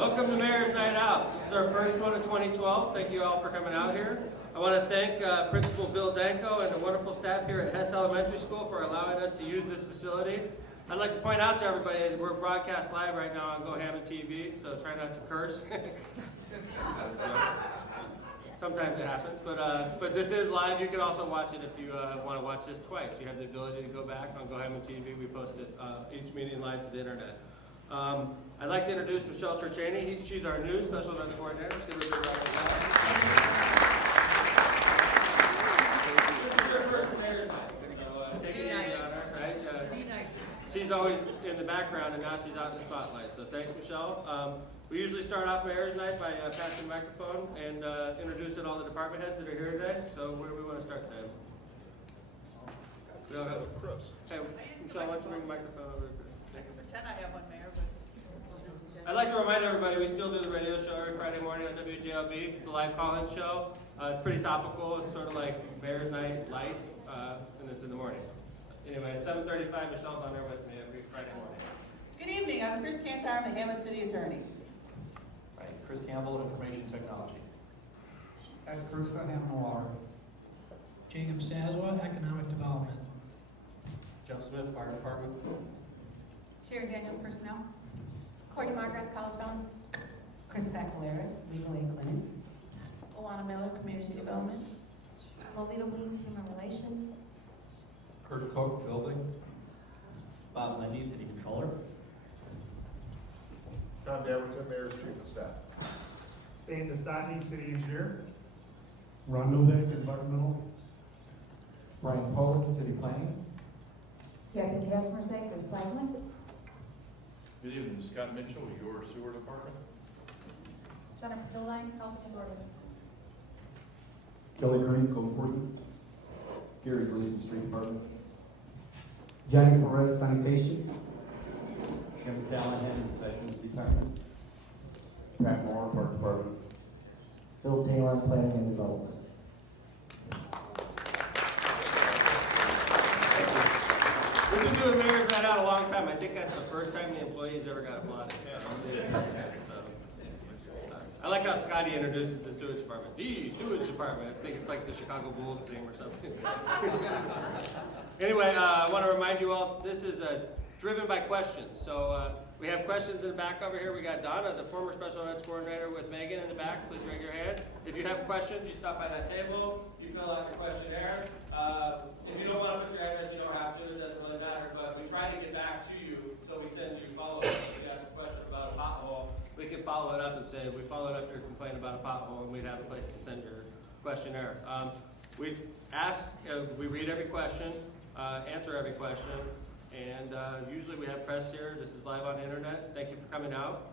Welcome to Mayor's Night Out. This is our first one of 2012. Thank you all for coming out here. I want to thank Principal Bill Danko and the wonderful staff here at Hess Elementary School for allowing us to use this facility. I'd like to point out to everybody that we're broadcast live right now on Go Hammond TV, so try not to curse. Sometimes it happens, but this is live. You can also watch it if you want to watch this twice. You have the ability to go back on Go Hammond TV. We post it each meeting live to the internet. I'd like to introduce Michelle Turchaney. She's our new special events coordinator. Let's give her a big round of applause. This is her first mayor's night, so take it easy on her, right? She's always in the background, and now she's out in the spotlight. So thanks, Michelle. We usually start off mayor's night by passing the microphone and introducing all the department heads that are here today. So where do we want to start today? We all have Chris. Hey, Michelle, why don't you bring the microphone over? I can pretend I have one, Mayor, but... I'd like to remind everybody we still do the radio show every Friday morning on WJLB. It's a live call-in show. It's pretty topical. It's sort of like Mayor's Night Light, and it's in the morning. Anyway, at 7:35, Michelle's on there with me every Friday morning. Good evening, I'm Chris Cantar, I'm the Hammond City Attorney. Right, Chris Campbell, Information Technology. Ed Cruz, Hammond Water. Jacob Sazwa, Economic Development. Jeff Smith, Fire Department. Sherry Daniels, Personnel. Courtney Margraf, College Bound. Chris Sacaleras, Legal Aid Clinic. Alana Miller, Community Development. Molita Weems, Human Relations. Kurt Cook, Building. Bob Lindy, City Controller. Tom Daverton, Mayor's Chief of Staff. Stan Destany, City Engineer. Rondo Vick, Environmental. Brian Poland, City Planning. Jackie Kasmerzak, Recycling. Good evening, Scott Mitchell, your Sewer Department. Jennifer Dilline, Housing Authority. Kelly Green, Code Enforcement. Gary Gleason, Street Department. Johnny Perez, Sanitation. Jim Callahan, Sessions Department. Pat Moore, Park Department. Bill Taylor, Planning and Development. We've been doing Mayor's Night Out a long time. I think that's the first time the employees ever got applauded. I like how Scotty introduces the sewage department. The sewage department. I think it's like the Chicago Bulls thing or something. Anyway, I want to remind you all, this is driven by questions. So we have questions in the back over here. We got Donna, the former special events coordinator, with Megan in the back. Please raise your hand. If you have questions, you stop by that table. You fill out your questionnaire. If you don't want to put your address, you don't have to. It doesn't really matter. But we try to get back to you, so we send you follow-up. If you ask a question about a pothole, we can follow it up and say, we followed up your complaint about a pothole, and we'd have a place to send your questionnaire. We ask, we read every question, answer every question, and usually we have press here. This is live on the internet. Thank you for coming out.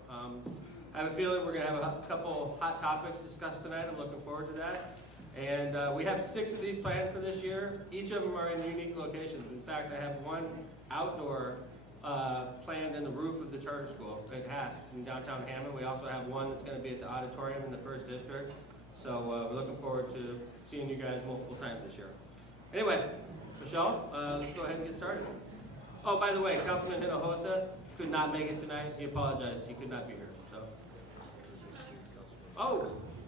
I have a feeling we're going to have a couple hot topics discussed tonight. I'm looking forward to that. And we have 6 of these planned for this year. Each of them are in unique locations. In fact, I have one outdoor planned in the roof of the charter school at Hass in downtown Hammond. We also have one that's going to be at the auditorium in the 1st District. So we're looking forward to seeing you guys multiple times this year. Anyway, Michelle, let's go ahead and get started. Oh, by the way, Councilman Hinojosa could not make it tonight. He apologized. He could not be here. So, oh,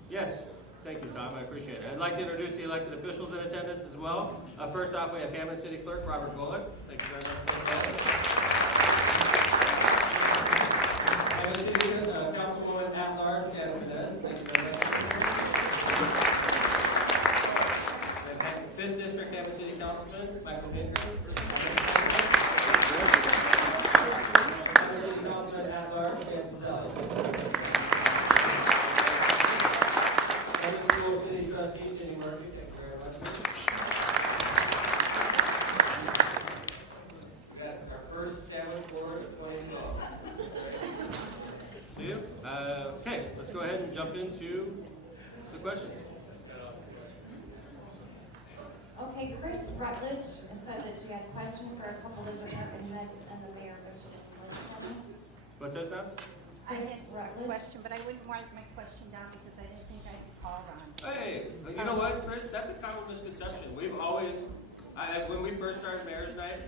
yes. Thank you, Tom. I appreciate it. I'd like to introduce the elected officials in attendance as well. First off, we have Hammond City Clerk Robert Golick. Thank you very much. Hammond City Councilwoman at Large, Janet Menez. Thank you very much. And 5th District Hammond City Councilman Michael Hinker. Hammond City Councilman at Large, James Patel. City Trustee, Cindy Murphy, thank you very much. We got our first sandwich board of 2012. See you? Okay, let's go ahead and jump into the questions. Okay, Chris Rutledge said that you had a question for a couple of department heads and the mayor. What's that sound? I Chris had a Rutledge. question, but I wouldn't write my question down because I didn't think I could call Ron. Hey, you know what, Chris? That's a common misconception. We've always, when we first started Mayor's Night,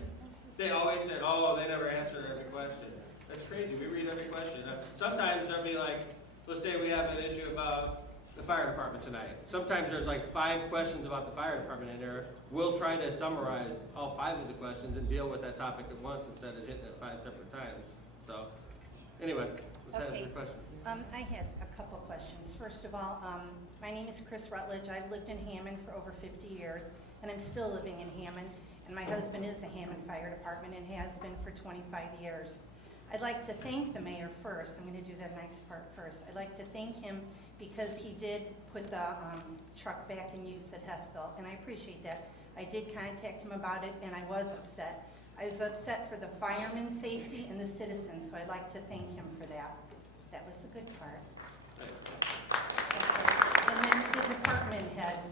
they always said, oh, they never answer every question. That's crazy. We read every question. Sometimes there'll be like, let's say we have an issue about the fire department tonight. Sometimes there's like 5 questions about the fire department in there. We'll try to summarize all 5 of the questions and deal with that topic at once instead of hitting it 5 separate times. So, anyway, let's answer Okay. your question. I had a couple of questions. First of all, my name is Chris Rutledge. I've lived in Hammond for over 50 years, and I'm still living in Hammond. And my husband is a Hammond Fire Department and has been for 25 years. I'd like to thank the mayor first. I'm going to do that next part first. I'd like to thank him because he did put the truck back in use at Hessville, and I appreciate that. I did contact him about it, and I was upset. I was upset for the firemen's safety and the citizens, so I'd like to thank him for that. That was the good part. Okay. And then the department heads.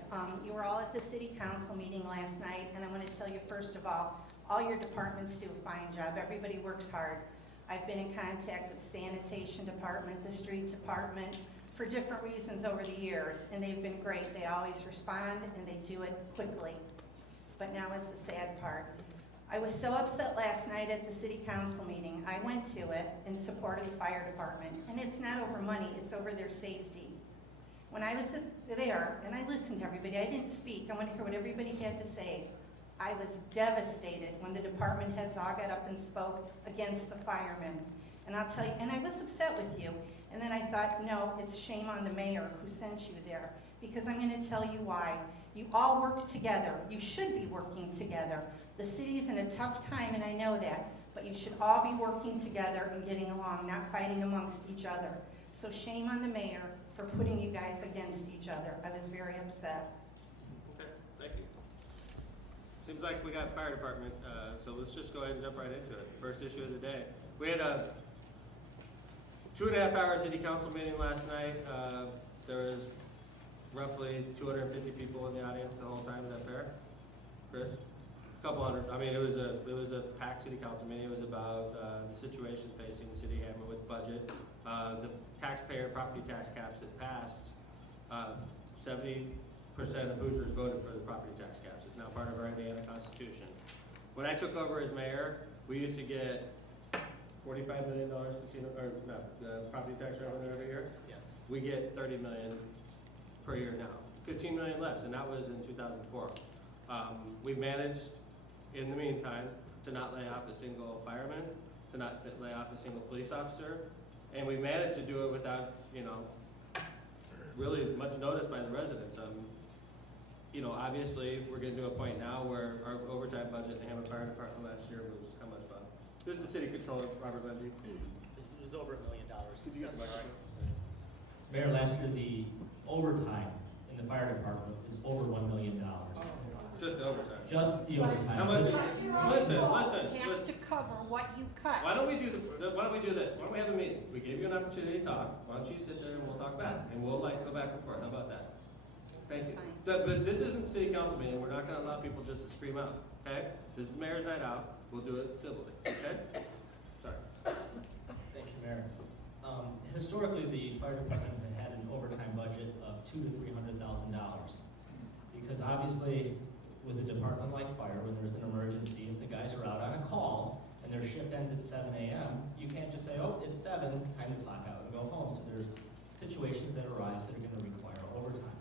You were all at the city council meeting last night, and I want to tell you, first of all your departments do a fine job. Everybody works hard. I've been in contact with the sanitation department, the street department, for different reasons over the years, and they've been great. They always respond, and they do it quickly. But now is the sad part. I was so upset last night at the city council meeting. I went to it in support of the fire department, and it's not over money, it's over their safety. When I was there, and I listened to everybody, I didn't speak, I wanted to hear what everybody had to say. I was devastated when the department heads all got up and spoke against the firemen. And I'll tell you, and I was upset with you. And then I thought, no, it's shame on the mayor who sent you there. Because I'm going to tell you why. You all work together. You should be working together. The city's in a tough time, and I know that. But you should all be working together and getting along, not fighting amongst each other. So shame on the mayor for putting you guys against each other. I was very upset. Okay, thank you. Seems like we got fire department, so let's just go ahead and jump right into it. First issue of the day. We had a 2.5-hour city council meeting last night. There was roughly 250 people in the audience the whole time. Is that fair, Chris? A couple hundred. I mean, it was a packed city council meeting. It was about the situation facing the city of Hammond with budget, the taxpayer property tax caps that passed. 70% of Hoosiers voted for the property tax caps. It's now part of our Indiana Constitution. When I took over as mayor, we used to get $45 million property tax revenue every year. Yes. We get $30 million per year now, 15 million less, and that was in 2004. We've managed, in the meantime, to not lay off a single fireman, to not lay off a single police officer, and we managed to do it without, really much notice by the residents. Obviously, we're getting to a point now where our overtime budget in the Hammond Fire Department last year was how much, Bob? This is the city controller, Robert Lindsay. It was over $1 million. Did you get the microphone? Mayor, last year the overtime in the fire department is over $1 million. Just the overtime. Just the overtime. How much? Listen. Have to cover what you cut. Why don't we do this? Why don't we have a meeting? We gave you an opportunity to talk. Why don't you sit there and we'll talk back, and we'll go back and forth. How about that? Thank you. That's But this isn't city council meeting. We're not going to allow people just to scream out. Okay? This is mayor's night out. We'll do it civilly. Okay? Sorry. Thank you, Mayor. Historically, the fire department had an overtime budget of $200,000 to $300,000 because obviously, with a department like fire, when there's an emergency, if the guys are out on a call and their shift ends at 7 a.m., you can't just say, oh, it's 7, time to clock out and go home. So there's situations that arise that are going to require overtime.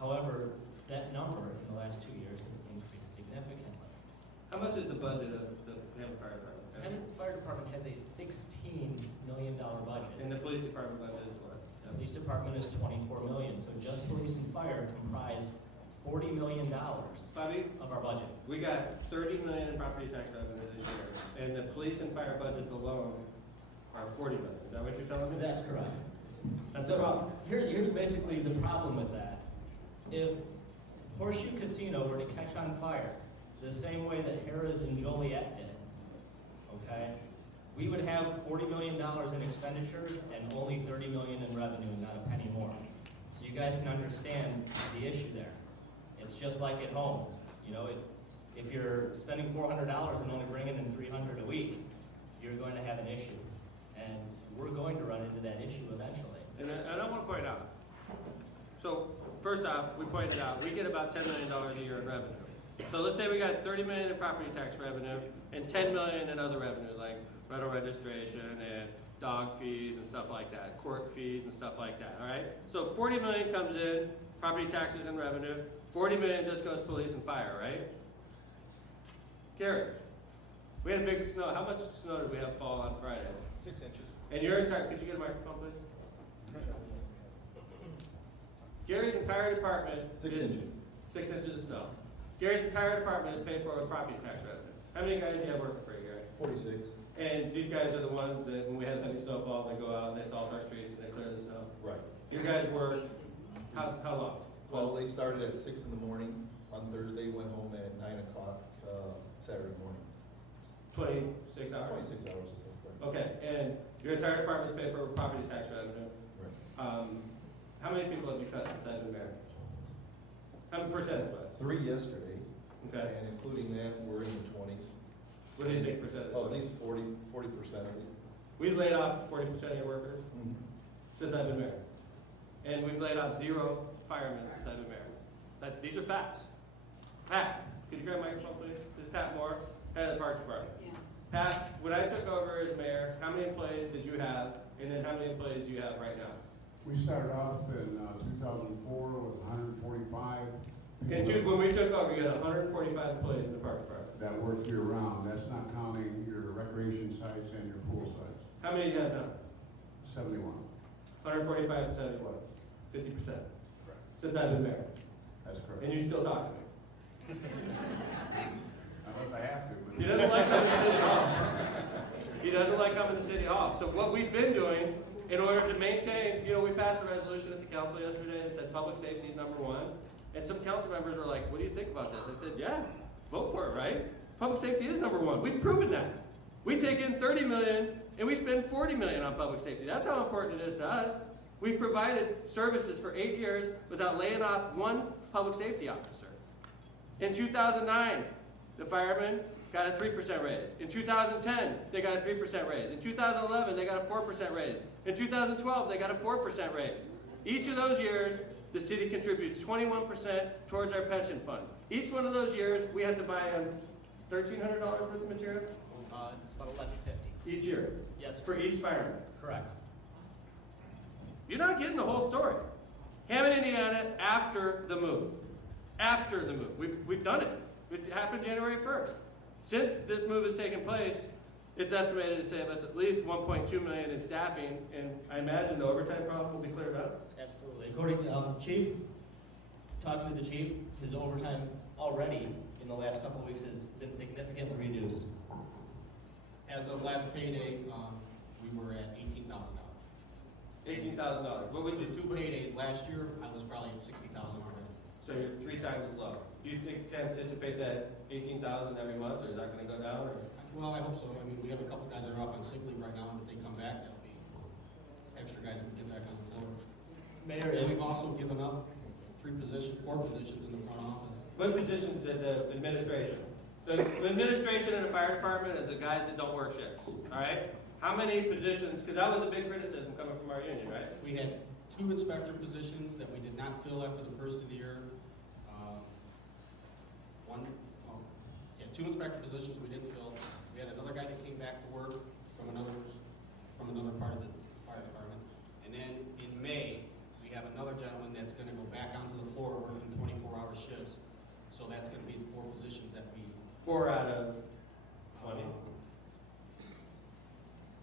However, that number in the last 2 years has increased significantly. How much is the budget of the Hammond Fire Department? Okay? Hammond Fire Department has a $16 million budget. And the police department budget is what? The police department is $24 million. So just police and fire comprise $40 million Bobby, of our budget. we got $30 million in property tax revenue this year, and the police and fire budgets alone are $40 million. Is that what you're telling me? That's correct. That's a problem. Here's basically the problem with that. If Horseshoe Casino were to catch on fire the same way that Harrah's and Joliet did, okay, we would have $40 million in expenditures and only $30 million in revenue, not a penny more. So you guys can understand the issue there. It's just like at home. If you're spending $400 and only bringing in $300 a week, you're going to have an issue. And we're going to run into that issue eventually. And I want to point out, so first off, we pointed out, we get about $10 million a year in revenue. So let's say we got 30 million in property tax revenue and 10 million in other revenues like rental registration and dog fees and stuff like that, court fees and stuff like that, all right? So 40 million comes in, property taxes and revenue. 40 million just goes police and fire, right? Gary, we had a big snow. How much snow did we have fall on Friday? 6 inches. And your entire, could you get a microphone, please? Gary's entire department 6 is inches. 6 inches of snow. Gary's entire department is paid for with property tax revenue. How many guys do you have working for you, Gary? 46. And these guys are the ones that, when we have heavy snowfall, they go out and they salt our streets and they clear the snow. Right. Your guys work, how long? Well, they started at 6 in the morning on Thursday, went home at 9 o'clock Saturday morning. 26 hours? 26 hours or so. Right. Okay, and your entire department is paid for with property tax revenue. Right. How many people have you cut since I've been mayor? How many percentage-wise? 3 yesterday, Okay. and including that, we're in the 20s. What do you think percentage? Oh, at least 40% of it. We've laid off 40% of your workers Mm-hmm. since I've been mayor. And we've laid off 0 firemen since I've been mayor. These are facts. Pat, could you grab a microphone, please? This is Pat Moore, head of the Parks Department. Yeah. Pat, when I took over as mayor, how many employees did you have? And then how many employees do you have right now? We started off in 2004 with 145 When we took over, you had 145 employees in the Parks Department. that work year round. That's not counting your recreation sites and your pool sites. How many do you have now? 71. 145 to 71, 50%. Since I've been mayor. That's correct. And you still talk to me. Unless I have to. He doesn't like coming to City Hall. He doesn't like coming to City Hall. So what we've been doing in order to maintain, we passed a resolution at the council yesterday that said public safety is number 1. And some council members were like, what do you think about this? I said, yeah, vote for it, right? Public safety is number 1. We've proven that. We take in 30 million and we spend 40 million on public safety. That's how important it is to us. We've provided services for 8 years without laying off 1 public safety officer. In 2009, the firemen got a 3% raise. In 2010, they got a 3% raise. In 2011, they got a 4% raise. In 2012, they got a 4% raise. Each of those years, the city contributes 21% towards our pension fund. Each one of those years, we have to buy them $1,300 worth of material It's about $11.50. each year. Yes, For each fireman. correct. You're not getting the whole story. Hammond, Indiana, after the move. After the move. We've done it. It happened January 1st. Since this move has taken place, it's estimated to save us at least $1.2 million in staffing, and I imagine the overtime problem will be cleared up. Absolutely. According to Chief, talking to the chief, his overtime already in the last couple of weeks has been significantly reduced. As of last payday, we were at $18,000. $18,000. What would you do? 2 paydays last year, I was probably at $60,000 already. So you're 3 times as low. Do you think to anticipate that 18,000 every month, or is that going to go down? Or? Well, I hope so. I mean, we have a couple guys that are off on sick leave right now, and if they come back, that'll be extra guys that can get back on the floor. Mayor, And we've also given up 4 positions in the front office. What positions did the administration? The administration in the fire department is the guys that don't work shifts, all right? How many positions, because that was a big criticism coming from our union, right? We had 2 inspector positions that we did not fill after the first of the year. 2 inspector positions we didn't fill. We had another guy that came back to work from another part of the fire department. And then in May, we have another gentleman that's gonna go back onto the floor working 24-hour shifts. So that's gonna be the 4 positions that we. 4 out of 20.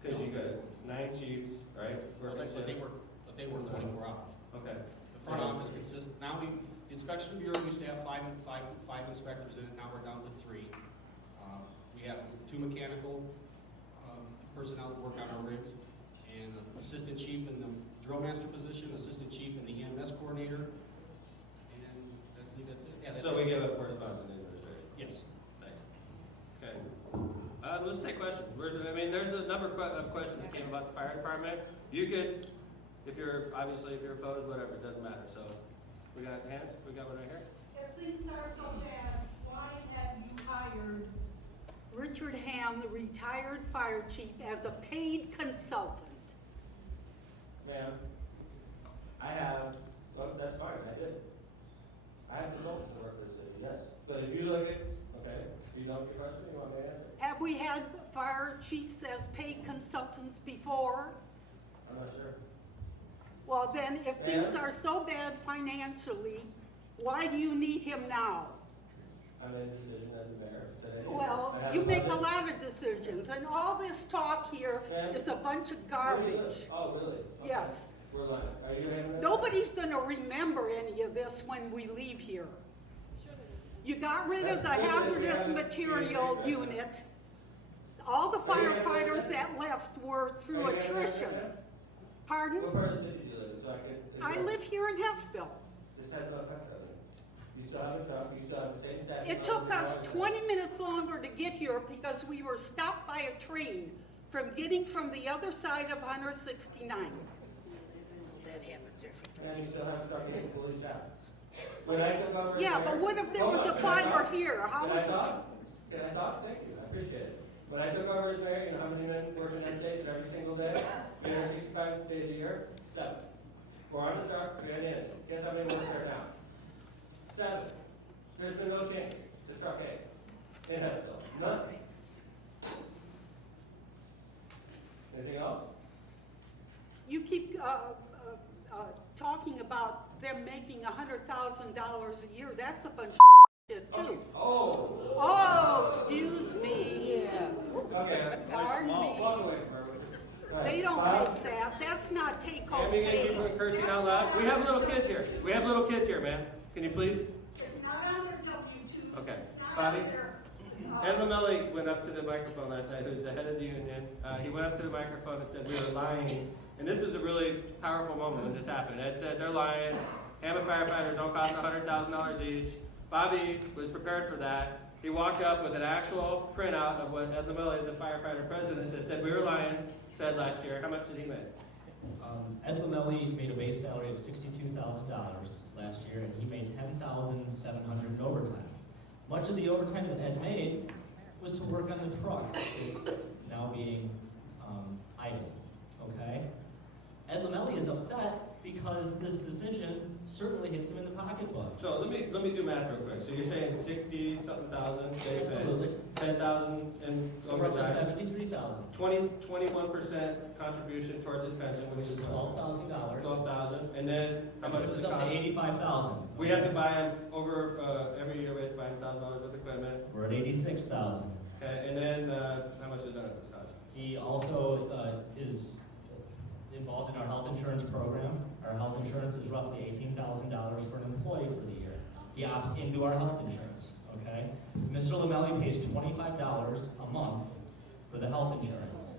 Because you got 9 chiefs, right? But they work 24 hours. Okay. The front office consists, now the inspection bureau used to have five inspectors in it, now we're down to 3. We have 2 mechanical personnel that work on our rigs, and an assistant chief in the drill master position, assistant chief in the EMS coordinator, and I believe that's it. Yeah, that's So it. we give a correspondence in the administration? Yes. Thanks. Okay. Let's take questions. There's a number of questions that came about the fire department. You could, if you're opposed, whatever, it doesn't matter. So, we got hands? We got one right here? If things are so bad, why have you hired Richard Ham, the retired fire chief, as a paid consultant? Ma'am, I have, well, that's fine, I did. I have consultants that work for the city, yes. But if you look at, okay, you know your question, you want me to answer? Have we had fire chiefs as paid consultants before? I'm not sure. Well, then, if things And? are so bad financially, why do you need him now? I made a decision as the mayor today. Well, I have you make a budget. lot of decisions, and all this talk here Ma'am? is a bunch of Where do you live? garbage. Oh, really? Okay. Yes. We're lying. Are you having? Nobody's gonna remember any of this when we leave here. You got rid of the hazardous material unit. All the firefighters that left were through attrition. Pardon? What part of the city do you live in? So I can. I live here in Hessville. This has no effect on you. You still have a job, you still have the same staff. It took us 20 minutes longer to get here because we were stopped by a train from getting from the other side of 169. And you still have a truck and fully staffed. When I took over. as Yeah, mayor- but what if there Hold was on, a can I fire talk? here? How Can I was it? talk? Can I talk? Thank you, I appreciate it. When I took over as mayor, you know how many men work in that station every single day? 365 days a year? 7. 4 on the truck, 3 on the engine. Guess how many work there now? 7. There's been no change. The truck A. In Hessville. None. Anything else? You keep talking about them making $100,000 a year. That's a bunch of shit too. Oh. Oh, excuse me. Okay. Pardon me. Walk away from her. They don't make that. That's not take-home Can we get pay. people cursing out loud? We have little kids here. We have little kids here, man. Can you please? It's not on their W-2s. Okay. It's not Bobby? on their, Ed Lamelli went up to the microphone last night, who's the head of the union. He went up to the microphone and said we were lying. And this was a really powerful moment when this happened. Ed said they're lying. Hammond firefighters don't cost $100,000 each. Bobby was prepared for that. He walked up with an actual printout of what Ed Lamelli, the firefighter president, that said we were lying, said last year. How much did he make? Ed Lamelli made a base salary of $62,000 last year, and he made $10,700 in overtime. Much of the overtime that Ed made was to work on the truck. It's now being idle, okay? Ed Lamelli is upset because this decision certainly hits him in the pocketbook. So let me do math real quick. So you're saying 60-something thousand base pay, Absolutely. 10,000 in So we're up to overtime, 73,000, 21% contribution towards his pension, which is $12,000. 12,000, and then how much Which is is it up to cost? 85,000. We have to buy him over every year. We have to buy him $1,000 worth of equipment. We're at 86,000. Okay, and then how much is benefits cost? He also is involved in our health insurance program. Our health insurance is roughly $18,000 for an employee for the year. He opts into our health insurance, okay? Mr. Lamelli pays $25 a month for the health insurance,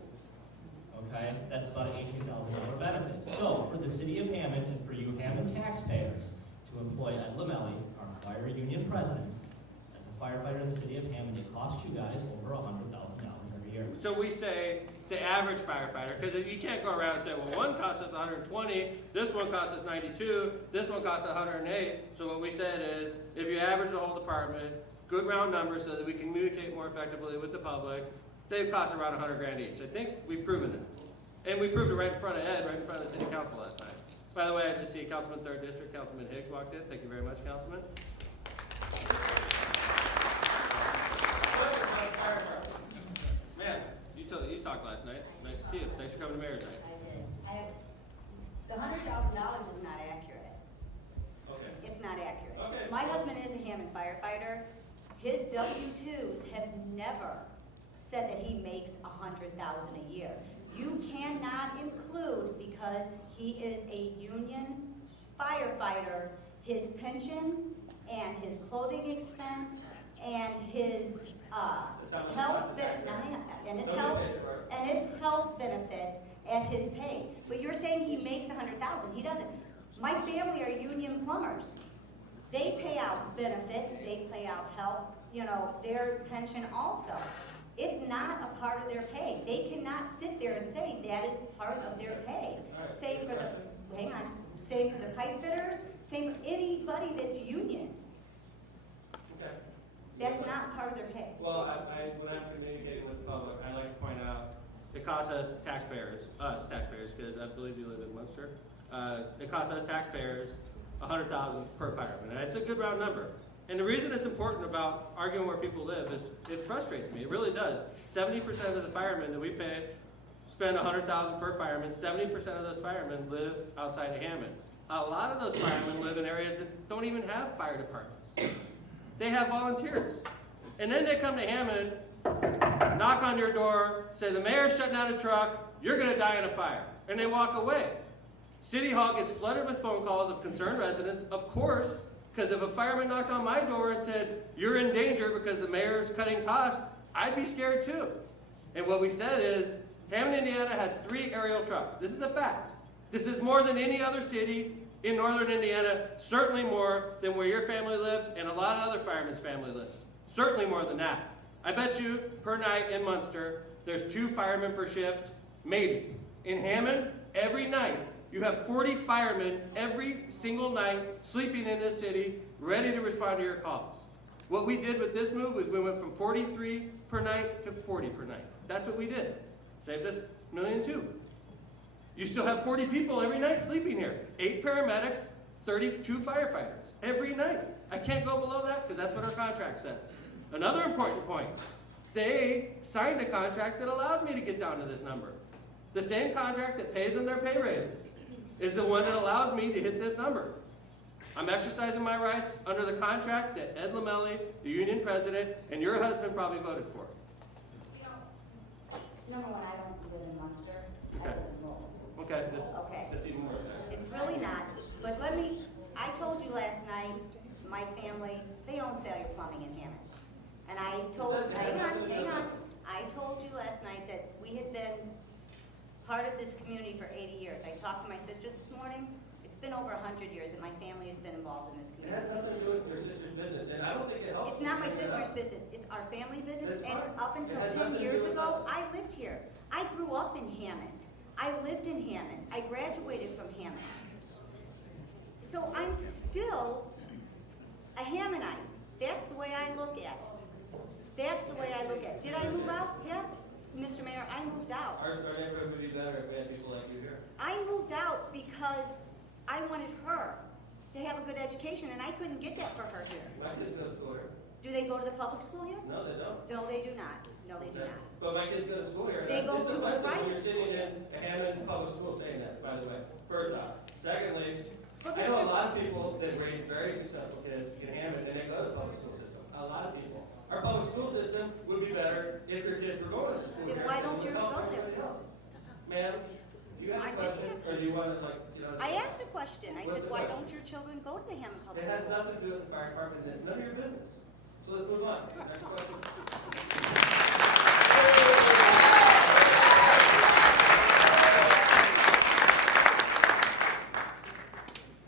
okay? That's about an $18,000 benefit. So for the city of Hammond and for you Hammond taxpayers to employ Ed Lamelli, our fire union president, as a firefighter in the city of Hammond, it costs you guys over $100,000 every year. So we say the average firefighter, because you can't go around and say, well, one costs us 120, this one costs us 92, this one costs 108. So what we said is, if you average the whole department, good round numbers so that we can communicate more effectively with the public, they cost around 100 grand each. I think we've proven that. And we proved it right in front of Ed, right in front of the city council last night. By the way, I just see Councilman 3rd District, Councilman Higgs walked in. Thank you very much, Councilman. Man, you talked last night. Nice to see you. Thanks for coming to Mayor's Night. I did. The $100,000 is not accurate. Okay. It's not accurate. Okay. My husband is a Hammond firefighter. His W-2s have never said that he makes $100,000 a year. You cannot include, because he is a union firefighter, his pension and his clothing expense and his health benefits as his pay. But you're saying he makes $100,000. He doesn't. My family are union plumbers. They pay out benefits, they pay out health, their pension also. It's not a part of their pay. They cannot sit there and say that is part of their pay. Same for the pipe fitters, same for anybody that's union. Okay. That's not part of their pay. Well, when I'm communicating with the public, I like to point out it costs us taxpayers, because I believe you live in Munster. It costs us taxpayers $100,000 per fireman. And it's a good round number. And the reason it's important about arguing where people live is it frustrates me. It really does. 70% of the firemen that we pay spend $100,000 per fireman. 70% of those firemen live outside of Hammond. A lot of those firemen live in areas that don't even have fire departments. They have volunteers. And then they come to Hammond, knock on your door, say the mayor's shutting down a truck, you're going to die in a fire. And they walk away. City Hall gets flooded with phone calls of concerned residents, of course, because if a fireman knocked on my door and said, you're in danger because the mayor's cutting costs, I'd be scared too. And what we said is, Hammond, Indiana has 3 aerial trucks. This is a fact. This is more than any other city in northern Indiana, certainly more than where your family lives and a lot of other firemen's family lives. Certainly more than that. I bet you, per night in Munster, there's 2 firemen per shift, maybe. In Hammond, every night, you have 40 firemen every single night sleeping in this city, ready to respond to your calls. What we did with this move was we went from 43 per night to 40 per night. That's what we did. Saved us $1.2 million. You still have 40 people every night sleeping here. 8 paramedics, 32 firefighters every night. I can't go below that because that's what our contract says. Another important point, they signed a contract that allowed me to get down to this number. The same contract that pays them their pay raises is the one that allows me to hit this number. I'm exercising my rights under the contract that Ed Lamelli, the union president, and your husband probably voted for. Number one, I don't live in Munster. Okay. I live in Lowell. Okay, Okay. that's even more. It's really not, but I told you last night, my family, they own Salyer Plumbing in Hammond. And I told, hang on. I told you last night that we had been part of this community for 80 years. I talked to my sister this morning. It's been over 100 years that my family has been involved in this It community. has nothing to do with your sister's business, and I don't think it helps. It's not my to bring it sister's up. business, it's our family business, That's and fine. up until It has 10 nothing to years do with ago, that. I lived here. I grew up in Hammond. I lived in Hammond. I graduated from Hammond. So I'm still a Hammondite. That's the way I look at it. That's the way I look at it. Did I move out? Yes, Mr. Mayor, I moved out. Our neighborhood would be better if we had people like you here. I moved out because I wanted her to have a good education, and I couldn't get that for her here. My kids go to school here. Do they go to the public school here? No, they don't. No, they do not. No, they do Okay. not. But my kids go to school here. They go It's to a offensive when private you're sitting school. in a Hammond public school saying that, by the way. First off. Secondly, But I know a Mr. lot of people that raise very successful kids in Hammond and they go to the public school system. A lot of people. Our public school system would be better if their kids were going to school Then here. why It don't would yours help go there? everybody else. Ma'am, you have I a just question, asked. or do you want to I asked a question. I What's said, the why question? don't your children go to the Hammond Public It has School? nothing to do with the fire department, and it's none of your business. So let's move on. Next question.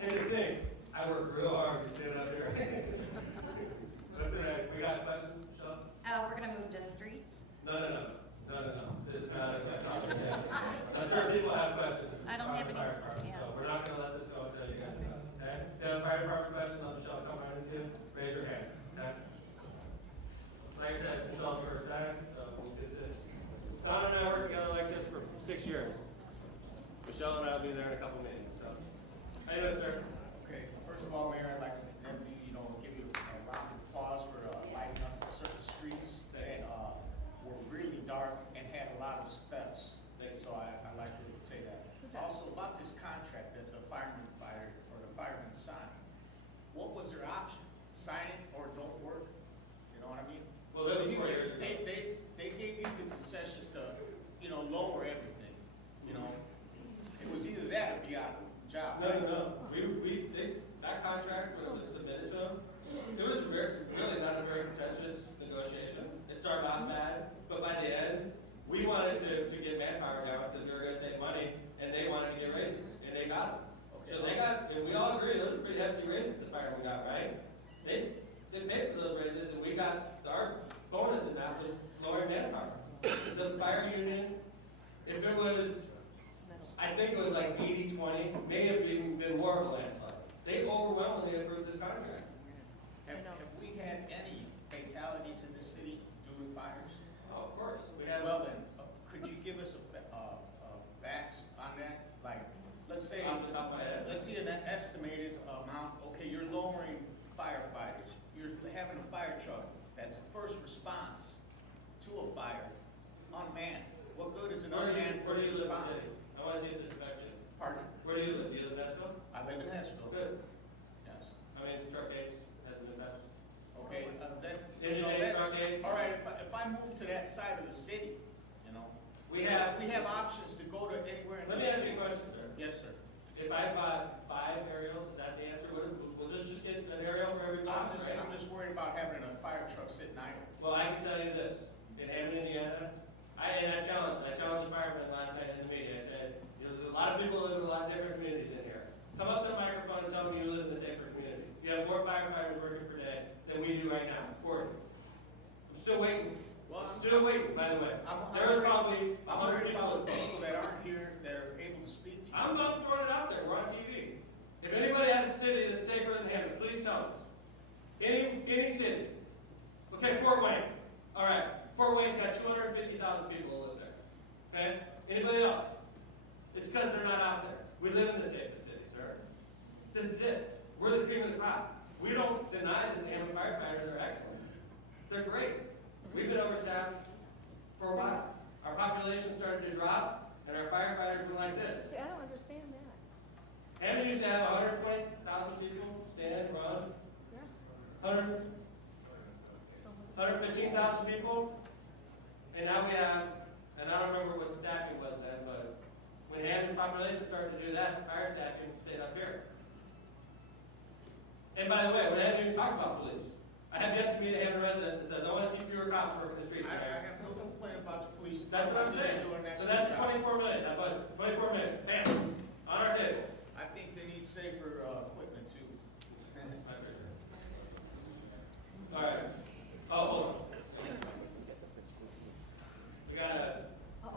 Hey, the thing, I work real hard to stand up here. That's it. We got a question, Sean? We're gonna move to streets. No. This is not a topic yet. I'm sure people have questions. I don't on have the any. fire department, Yeah. So we're not gonna let this go until you guys know, okay? If you have a fire department question, let Michelle come right with you, raise your hand, okay? Like I said, it's Michelle's first time, so we'll get this. Don and I worked together like this for 6 years. Michelle and I will be there in a couple meetings, so. How you doing, sir? Okay, first of all, Mayor, I'd like to commend you, give you a round of applause for lighting up certain streets that were really dark and had a lot of steps. So I'd like to say that. Also, about this contract that the fireman signed, what was their option? Sign it or don't work? You know what I mean? Well, that So was 4 years ago. they gave you the concessions to, lower everything, It was either that or be out of a job. No. That contract, when it was submitted to them, it was really not a very contentious negotiation. It started off bad, but by the end, we wanted to get manpower down because we were going to save money, and they wanted to get raises, and they got them. So they got, and we all agree, those are pretty hefty raises the firemen got, right? They paid for those raises, and we got, our bonus in that was lowering manpower. The fire union, if it was, I think it was like 80-20, may have even been more of a landslide. They overwhelmingly approved this contract. Have we had any fatalities in the city due to fires? Oh, of course. We have. Well then, could you give us a facts on that? Like, let's say, Off the top of my head. let's see an estimated amount, okay, you're lowering firefighters, you're good as an Where do you unmanned first live in the responder. city? I wanna see if this affects you. Pardon? Where do you live? Do you live in Nashville? I live in Hessville. Good. Yes. I mean, it's truck Gates hasn't been touched. Okay, Any you know, day, that's, truck gate? all right, if I move to that side of the city, you know. We have, We have options to go to anywhere in the let me ask city. you a question, sir. Yes, sir. If I bought 5 aerials, is that the answer? We'll just get an aerial for every box, right? I'm just worried about having a fire truck sitting idle. Well, I can tell you this, in Hammond, Indiana, I challenged the firemen last night in the meeting. I said, you know, there's a lot of people live in a lot of different communities in here. Come up to the microphone and tell me you live in a safer community. You have more firefighters working per day than we do right now, 40. I'm still waiting. Well, I'm still waiting, by the way. I'm There's probably I'm 100 worried people. about the people that aren't here, that are able to speak to you. I'm not throwing it out there. We're on TV. If anybody has a city that's safer than Hammond, please tell me. Any city. Okay, Fort Wayne. All right. Fort Wayne's got 250,000 people who live there. Okay? Anybody else? It's because they're not out there. We live in the safest city, sir. This is it. We're the cream of the crop. We don't deny that the Hammond firefighters are excellent. They're great. We've been overstaffed for a while. Our population started to drop, and our firefighters were like this. I don't understand that. Hammond used to have 120,000 people stand, run. 115,000 people. And now we have, and I don't remember what staffing was then, but when Hammond's population started to do that, fire staffing stayed up here. And by the way, we haven't even talked about police. I have yet to meet a Hammond resident that says, I want to see fewer cops working the streets. I have no complaint about the police. That's what I'm saying. So that's $24 $24 million, that budget. $24 million, bam, on our table. I think they need safer equipment too. All right. Oh, hold on.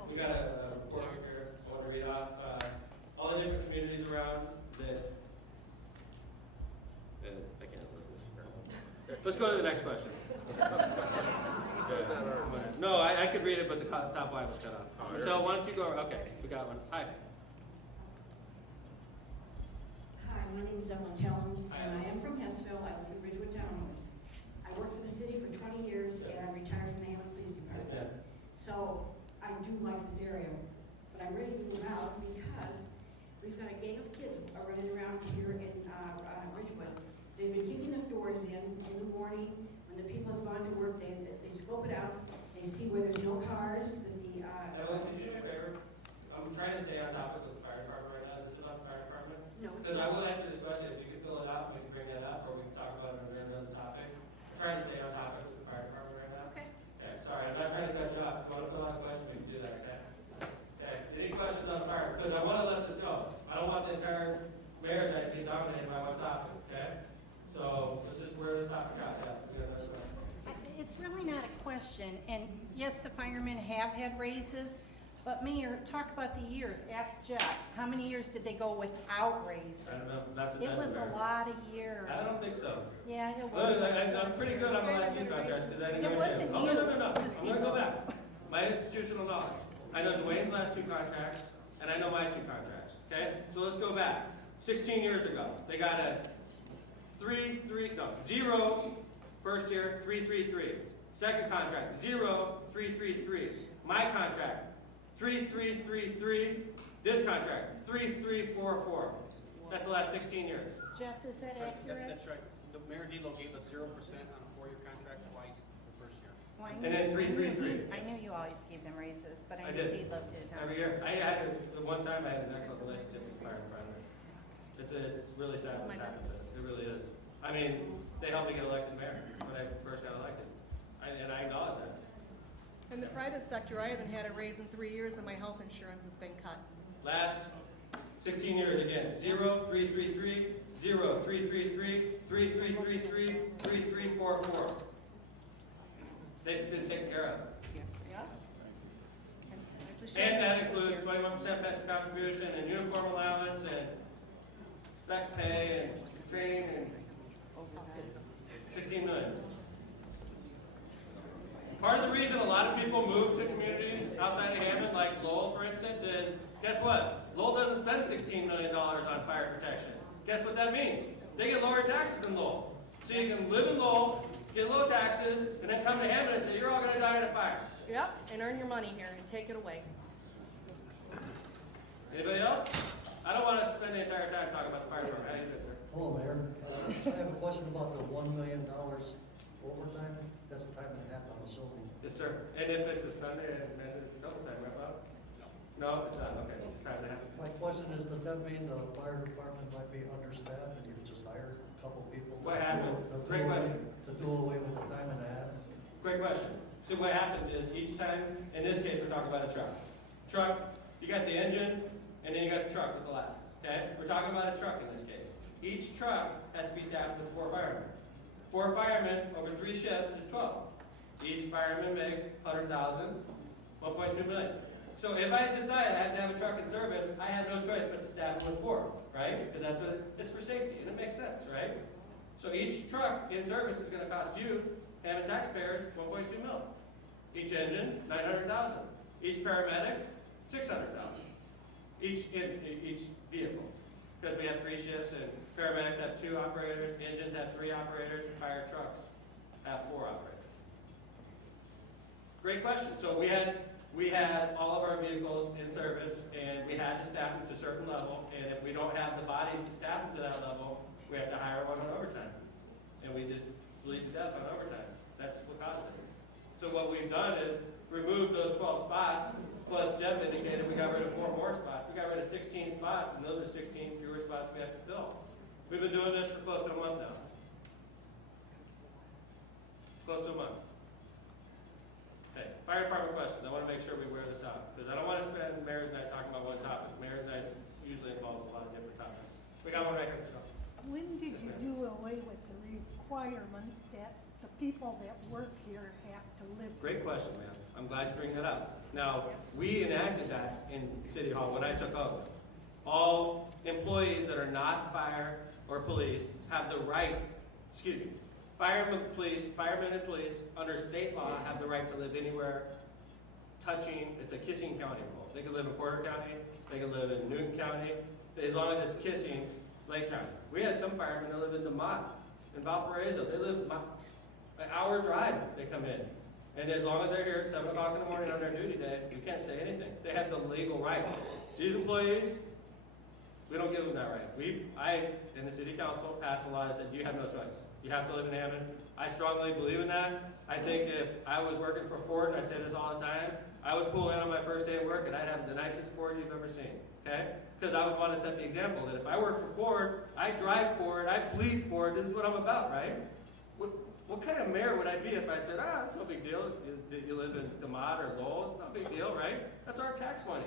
We got a report here. I want to read off all the different communities around that. I can't look this. Let's go to the next question. No, I could read it, but the top line was cut off. Michelle, why don't you go? Okay, we got one. Hi. Hi, my name is Ellen Kellums, and I am from Hessville. I live in Ridgewood Townhomes. I worked for the city for 20 years, and I'm retired from the Hammond Police Department. So I do like this area, but I'm ready to move out because we've got a gang of kids running around here in Ridgewood. They've been keeping the doors in the morning. When the people have gone to work, they scope it out. They see where there's no cars. Ellen, could you do me a favor? I'm trying to stay on topic with the fire department right now. Is this about the fire department? No, it's Because I not. will answer this question. If you could fill it out, we can bring that up, or we can talk about it under another topic. I'm trying to stay on topic with the fire department right now. Okay. Okay, sorry, I'm not trying to cut you off. If you want to fill out a question, we can do that, okay? Okay, any questions on fire? Because I want to let this go. I don't want the entire mayor's night to be dominated by one topic, okay? So let's just wear this topic out, yeah. It's really not a question, and yes, the firemen have had raises, but Mayor, talk about the years. Ask Jeff, how many years did they go without raises? I don't know. That's It was a lot of years. I don't think so. Yeah, it was. I'm pretty good on the last 2 contracts because I didn't It hear wasn't shit. you. Oh, no. It was I'm going to people. go back. My institutional knowledge. I know Dwayne's last 2 contracts, and I know my 2 contracts. Okay? So let's go back. 16 years ago, they got a 0 first year, 333. Second contract, 0, 333. My contract, 3333. This contract, 3344. That's the last 16 years. Jeff, is that accurate? That's right. The Mayor Delo gave us 0% on a 4-year contract twice the first year. Well, I And then knew- 333. I knew you always gave them raises, but I I knew did. D loved it. Every year. I had the one time I had an excellent relationship with the fire department. It's really sad what's happened to it. It really is. I mean, they helped me get elected mayor when I first got elected. And I acknowledge that. In the private sector, I haven't had a raise in 3 years and my health insurance has been cut. Last 16 years again, 0, 333, 0, 333, 3333, 3344. They've been taken care of. Yeah. And that includes 21% pension contribution and uniform allowance and back pay and training and 16 million. Part of the reason a lot of people move to communities outside of Hammond, like Lowell, for instance, is guess what? Lowell doesn't spend $16 million on fire protection. Guess what that means? They get lower taxes in Lowell. So you can live in Lowell, get low taxes, and then come to Hammond and say, you're all going to die in a fire. Yep, and earn your money here and take it away. Anybody else? I don't want to spend the entire time talking about the fire department. How do you fit, sir? Hello, Mayor. I have a question about the $1 million overtime. That's the time and a half, I'm assuming. Yes, sir. And if it's a Sunday and it's double time, right, Bob? No, it's not. Okay, it's time and a half. My question is, does that mean the fire department might be understaffed and you could just hire a couple people? What happens? Great question. To do away with the time and a half? Great question. So what happens is each time, in this case, we're talking about a truck. Truck, you got the engine, and then you got the truck with the ladder. Okay? We're talking about a truck in this case. Each truck has to be staffed with 4 firemen. 4 firemen over 3 shifts is 12. Each fireman makes $100,000, 1.2 million. So if I decide I have to have a truck in service, I have no choice but to staff it with 4, right? Because that's what it's for safety, and it makes sense, right? So each truck in service is going to cost you and the taxpayers $1.2 million. Each engine, $900,000. Each paramedic, $600,000. Each vehicle, because we have 3 shifts, and paramedics have 2 operators, engines have 3 operators, and fire trucks have 4 operators. Great question. So we had all of our vehicles in service, and we had to staff them to a certain level, and if we don't have the bodies to staff them to that level, we have to hire one on overtime. And we just bleed to death on overtime. That's what caused it. So what we've done is remove those 12 spots, plus Jeff indicated we got rid of 4 more spots. We got rid of 16 spots, and those are 16 fewer spots we have to fill. We've been doing this for close to a month now. Close to a month. Okay, fire department questions. I want to make sure we wear this out, because I don't want to spend mayor's night talking about one topic. Mayor's night usually involves a lot of different topics. We got one right here. When did you do away with the requirement that the people that work here have to live? Great question, ma'am. I'm glad you bring that up. Now, we enacted that in City Hall when I took over. All employees that are not fire or police have the right, firemen and police under state law have the right to live anywhere touching, it's a Kissing County rule. They can live in Porter County, they can live in Newton County, as long as it's Kissing, Lake County. We have some firemen that live in DeMont, in Valparaiso. They live an hour drive, they come in. And as long as they're here at 7 o'clock in the morning on their duty day, you can't say anything. They have the legal right. These employees, we don't give them that right. I, in the city council, passed a law that said you have no choice. You have to live in Hammond. I strongly believe in that. I think if I was working for Ford, and I say this all the time, I would pull in on my first day of work and I'd have the nicest Ford you've ever seen, okay? Because I would want to set the example that if I work for Ford, I drive Ford, I bleed Ford, this is what I'm about, right? What kind of mayor would I be if I said, it's no big deal, you live in DeMont or Lowell, it's no big deal, right? That's our tax money.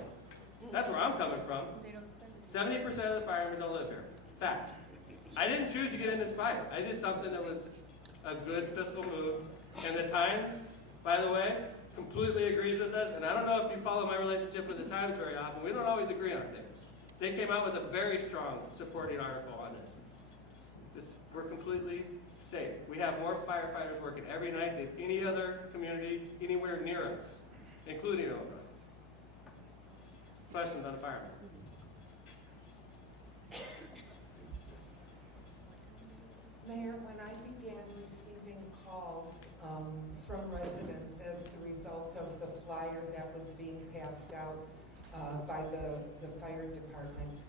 That's where I'm coming from. 70% of the firemen don't live here. Fact. I didn't choose to get in this fight. I did something that was a good fiscal move. And the Times, by the way, completely agrees with us. And I don't know if you follow my relationship with the Times very often. We don't always agree on things. They came out with a very strong supporting article on this. We're completely safe. We have more firefighters working every night than any other community anywhere near us, including Illinois. Questions on the firemen? Mayor, when I began receiving calls from residents as the result of the flyer that was being passed out by the fire department,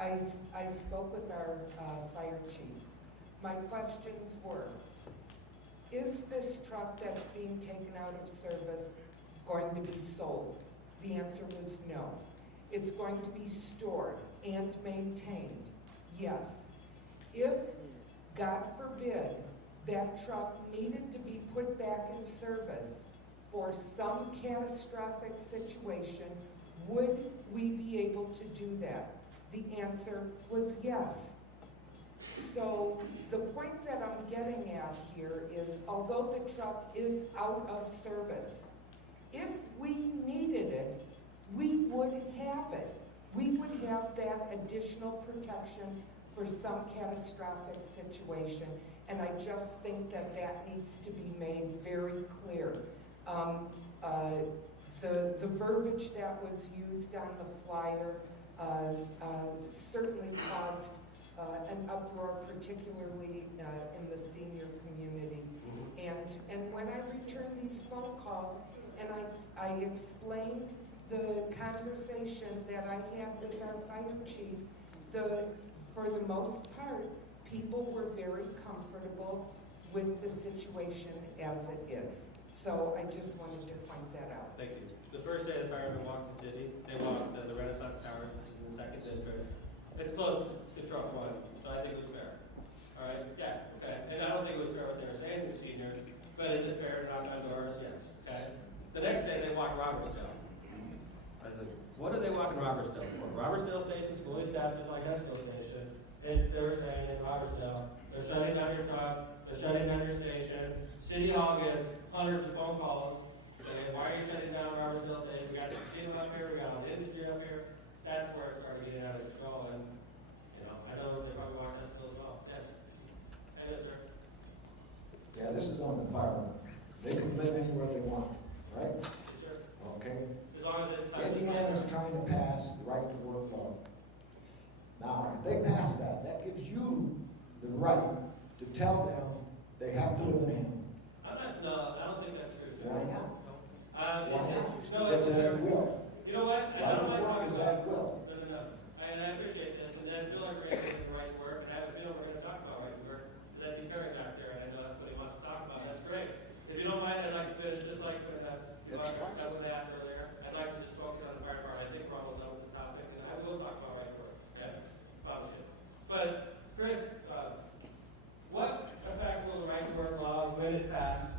I spoke with our fire chief. My questions were, is this truck that's being taken out of service going to be sold? The answer was no. It's going to be stored and maintained. Yes. If, God forbid, that truck needed to be put back in service for some catastrophic situation, would we be able to do that? The answer was yes. So the point that I'm getting at here is, although the truck is out of service, if we needed it, we would have it. We would have that additional protection for some catastrophic situation. And I just think that that needs to be made very clear. The verbiage that was used on the flyer certainly caused an uproar, particularly in the senior community. And when I returned these phone calls and I explained the conversation that I had with our fire chief, for the most part, people were very comfortable with the situation as it is. So I just wanted to point that out. Thank you. The first day the firemen walks the city, they walk the Renaissance Tower, which is in the 2nd district. It's close to truck one, so I think it was fair. All right, yeah, okay. And I don't think it was fair what they were saying to seniors, but is it fair to knock on doors? Yes, okay. The next day they walk Robertsdale. I said, what are they walking Robertsdale for? Robertsdale Station's fully staffed just like Hessville Station. And they were saying in Robertsdale, they're shutting down your truck, they're shutting down your station. City Hall gets hundreds of phone calls saying, why are you shutting down Robertsdale Station? We got the casino up here, we got all the industry up here. That's where it started getting out of control. And, you know, I know they probably walk Hessville as well. Yes. Yes, sir. Yeah, this is on the firemen. They can live anywhere they want, right? Yes, sir. Okay? As long as it's Indiana's trying to pass the right to work law. Now, if they pass that, that gives you the right to tell them they have to live in Hammond. No, I don't think that's true, sir. Why not? Why not? No, It's at will. You know what? Right to work is at will. No. And I appreciate this, and then Bill agreed with the right to work, and I have a feeling we're gonna talk about right to work. Because I see Terry back there, and I know that's what he wants to talk about. That's great. If you don't mind, I'd like to finish just like when I would ask earlier. I'd like to just focus on the fire department. I think we're almost done with this topic, and I will talk about right to work. Okay? Promise you. But, Chris, what effect will the right to work law, when it's passed,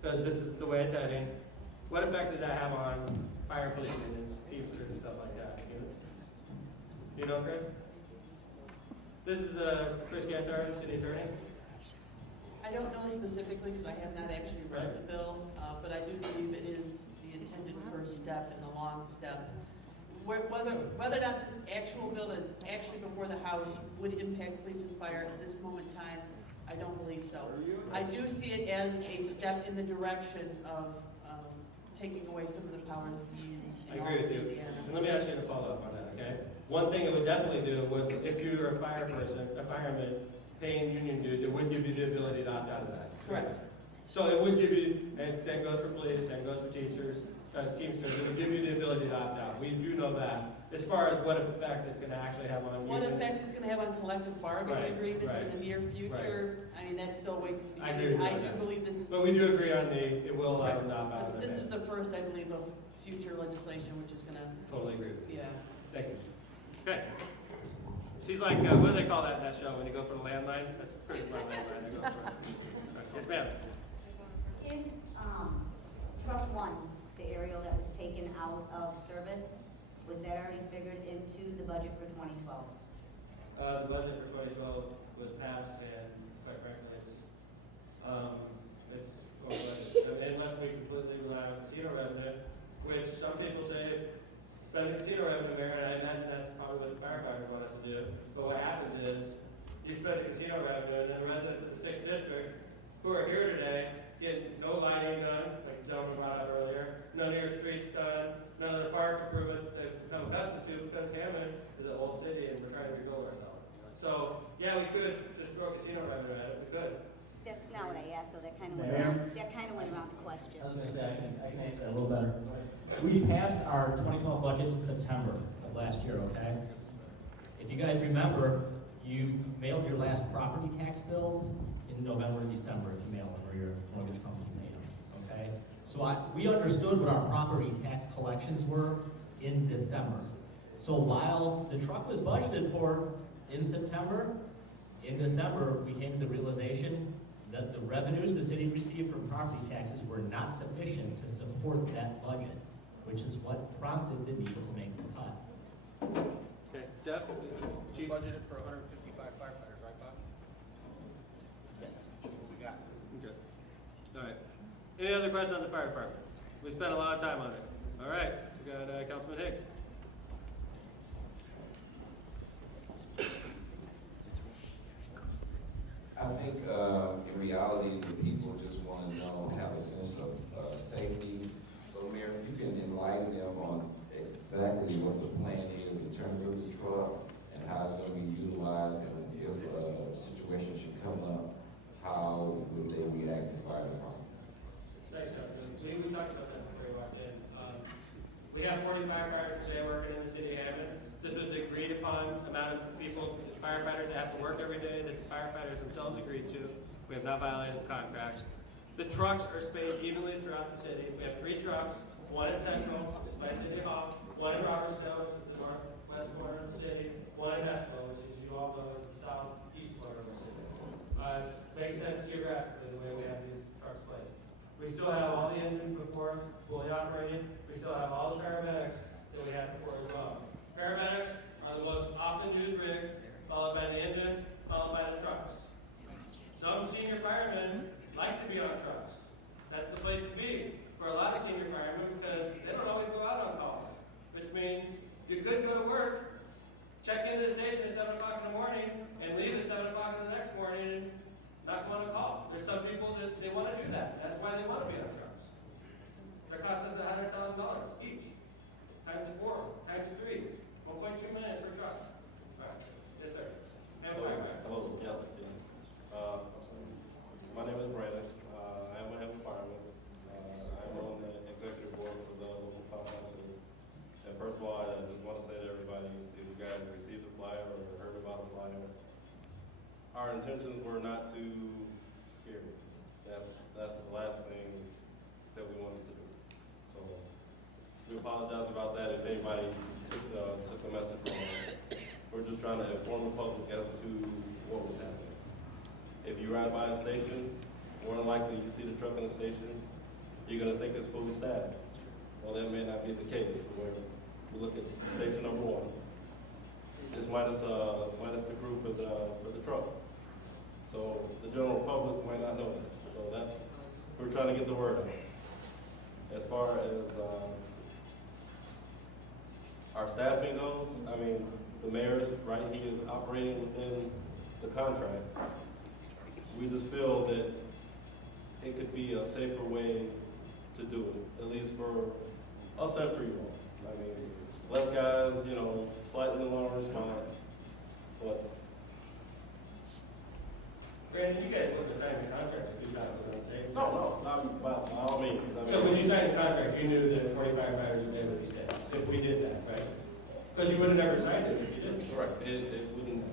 because this is the way it's heading, what effect does that have on fire and police unions, Teamsters and stuff like that? You know, Chris? This is Chris Gantar, city attorney. I don't know specifically because I have not actually read the bill, but I do believe it is the intended first step in the long step. Whether or not this actual bill that's actually before the House would impact police and fire at this moment in time, I don't believe so. I do see it as a step in the direction of taking away some of the powers of the unions. I agree with you. And let me ask you to follow up on that, okay? One thing it would definitely do was if you're a fireman paying union dues, it would give you the ability to opt out of that. Correct. So it would give you, and same goes for police, same goes for Teamsters, it would give you the ability to opt out. We do know that. As far as what effect it's going to actually have on What unions. effect it's going to have on collective bargaining agreements in the near future, I mean, that still waits to be I agree seen. with I you do on that. believe this is. But we do agree on it will allow them to opt out of This it. is the first, I believe, of future legislation, which is going to. Totally agree with you. Yeah. Thank you. Okay. She's like, what do they call that in that show when you go for the landline? That's pretty much landline I go for. Yes, ma'am. Is, truck one, the aerial that was taken out of service, was that already figured into the budget for 2012? The budget for 2012 was passed, and quite frankly, unless we completely rely on casino revenue, which some people say spend casino revenue there, and I imagine that's probably what the firefighters want us to do. But what happens is you spend the casino revenue, and then residents in the 6th district who are here today get no lighting done, like the gentleman brought up earlier, none of your streets done, none of the park improvements they've become accustomed to because Hammond is an old city and we're trying to rebuild ourselves. So, yeah, we could just throw casino revenue at it, we could. That's not what I asked, so that kind of went around the question. I was going to say, I can answer that a little better. We passed our 2012 budget in September of last year, okay? If you guys remember, you mailed your last property tax bills in November and December, if you mailed them, or your mortgage company made them, okay? So we understood what our property tax collections were in December. So while the truck was budgeted for in September, in December, we came to the realization that the revenues the city received from property taxes were not sufficient to support that budget, which is what prompted the need to make the cut. Okay, Jeff? Chief budgeted for 155 firefighters, right, Bob? Yes. What we got? Okay. All right. Any other questions on the fire department? We spent a lot of time on it. All right, we got Councilman Higgs. I think in reality, the people just want to know, have a sense of safety. So, Mayor, if you can enlighten them on exactly what the plan is in terms of the truck and how it's going to be utilized, and if a situation should come up, how will they react in the fire department? Thanks, Jeff. We talked about that before you walked in. We firefighters that have to work every day that the firefighters themselves agreed to. We have not violated the contract. The trucks are spaced evenly throughout the city. We have 3 trucks, one at Central by City Hall, one in Robertsville, which is the northwest corner of the city, one in Nashville, which is, you all know, is the southeast corner of the city. It makes sense geographically the way we have these trucks placed. We still have all the engines before fully operating. We still have all the paramedics that we had before as well. Paramedics are the most often used rigs, followed by the engines, followed by the trucks. Some senior firemen like to be on trucks. That's the place to be for a lot of senior firemen because they don't always go out on calls, which means you could go to work, check into the station at 7 o'clock in the morning, and leave at 7 o'clock in the next morning and not go on a call. There's some people that they want to do that. That's why they want to be on trucks. That costs us $100,000 each, times 4, times 3, 1.2 million per truck. All right. Yes, sir. And firefighter. Hello, yes. My name is Brandon. I am a heavy fireman. I am on the executive board for the local firehouses. And first of all, I just want to say to everybody, if you guys received the flyer or heard about the flyer, our intentions were not to scare you. That's the last thing that we wanted to do. So we apologize about that if anybody took the message wrong. We're just trying to inform the public as to what was happening. If you ride by a station, more than likely you see the truck in the station, you're going to think it's fully staffed. Well, that may not be the case. Where we look at station number 1, it's minus the crew for the truck. So the general public might not know that. So we're trying to get the word out. As far as our staffing goes, I mean, the mayor's right, he is operating within the contract. We just feel that it could be a safer way to do it, at least for us and for you all. I mean, less guys, slightly longer response, but. Brandon, you guys wouldn't have signed the contract if you thought it was unsafe. No, not by all means. I mean, So when you signed the contract, you knew that 45 fighters a day would be safe, if we did that, right? Because you would have never signed it if you didn't. Right, it wouldn't,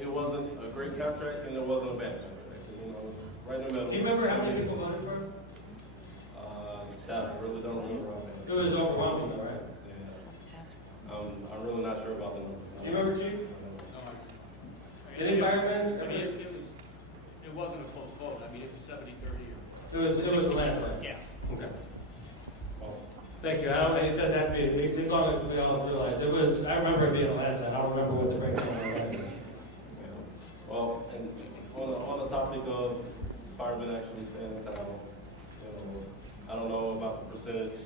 it wasn't a great contract and it wasn't a bad contract. It was right in the middle. Do you remember how many people voted for it? That I really don't remember. It was overwhelming though, right? Yeah. I'm really not sure about the numbers. Do you remember, Chief? Any firemen? I mean, it wasn't a close vote. I mean, it was 70-30. It was a landslide? Yeah. Okay. Thank you. I don't mean, it doesn't have to be, as long as we all realize, I remember it being a landslide. I don't remember what the breakdown was. Well, and on the topic of firemen actually standing tall, I don't know about the percentage.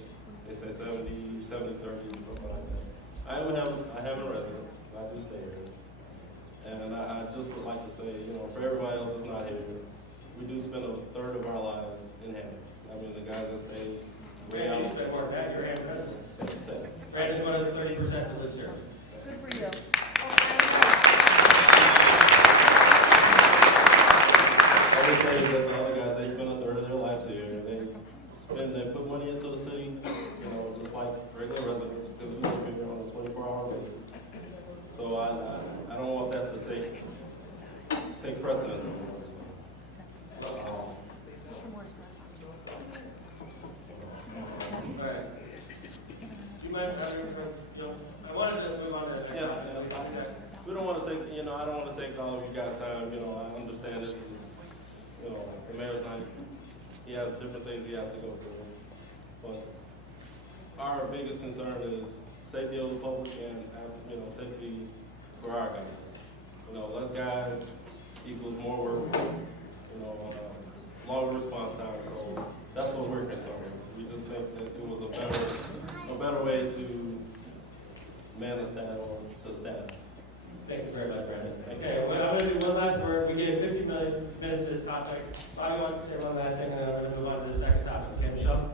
They say 70, 30, something like that. I have a resident. I do stay here. And I just would like to say, for everybody else that's not here, we do spend a third of our lives in Hammond. I mean, the guys that stay way out. You spend more than that, you're a resident. Brandon's one of the 30% that lives here. Good for you. I would say that the other guys, they spend a third of their lives here. They put money into the city, just like regular residents, because we live here on a 24-hour basis. So I don't want that to take precedence over it. All right. Do you mind, I wanted to move on to the next slide. We don't want to take, I don't want to take all of you guys' time. I understand this is, the mayor's night. He has different things he has to go through. But our biggest concern is safety of the public and, safety for our guys. Less guys equals more work, longer response time. So that's what we're concerned with. We just think that it was a better way to man the staff or to staff. Thank you very much, Brandon. Okay, well, I'm going to do one last word. We gave 50 minutes to this topic. Bobby wants to say one last thing, and then I'm going to move on to the second topic. Okay, Michelle?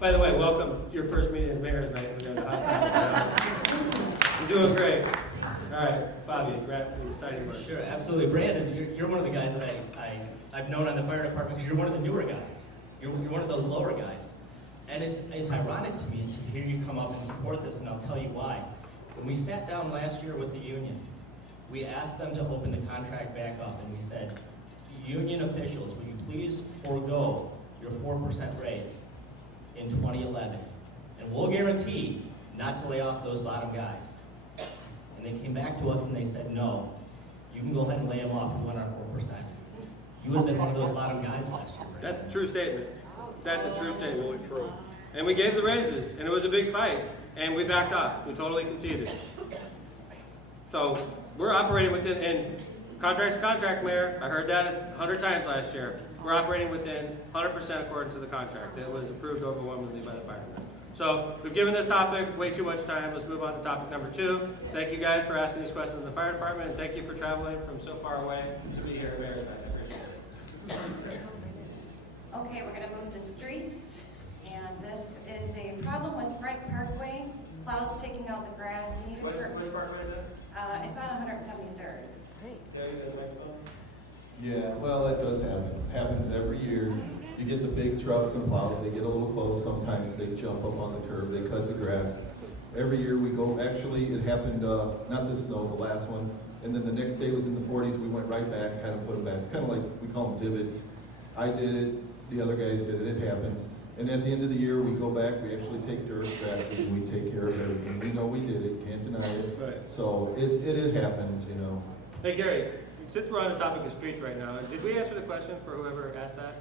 By the way, welcome. Your first meeting as mayor's night. We're doing a hot topic. You're doing great. All right, Bobby, exciting work. Sure, absolutely. Brandon, you're one of the guys that I've known on the fire department because you're one of the newer guys. You're one of those lower guys. And it's ironic to me to hear you come up and support this, and I'll tell you why. When we sat down last year with the union, we asked them to open the contract back up, and we said, union officials, will you please forego your 4% raise in 2011? And we'll guarantee not to lay off those bottom guys. And they came back to us and they said, no, you can go ahead and lay them off if you want our 4%. You would have been one of those bottom guys last year. That's a true statement. That's a true statement. Really true. And we gave the raises, and it was a big fight, and we backed off. We totally conceded. So we're operating within, and contract's a contract, Mayor. I heard that 100 times last year. We're operating within 100% according to the contract that was approved overwhelmingly by the firemen. So we've given this topic way too much time. Let's move on to topic number 2. Thank you guys for asking these questions in the fire department, and thank you for traveling from so far away to be here at Mayor's Night. I appreciate it. Okay, we're gonna move to streets, and this is a problem with Wright Parkway. Plows taking out the grass. Which parkway is it? It's on 173rd. Yeah, well, that does happen. Happens every year. You get the big trucks and plows, they get a little close, sometimes they jump up on the curb, they cut the grass. Every year we go, actually, it happened, not this snow, the last one, and then the next day was in the 40s, we went right back, kind of put them back, kind of like, we call them divots. I did it, the other guys did it, it happens. And at the end of the year, we go back, we actually take dirt, grass, and we take care of everything. We know we did it, can't deny it. Right. So it happens, you know. Hey, Gary, since we're on the topic of streets right now, did we answer the question for whoever asked that?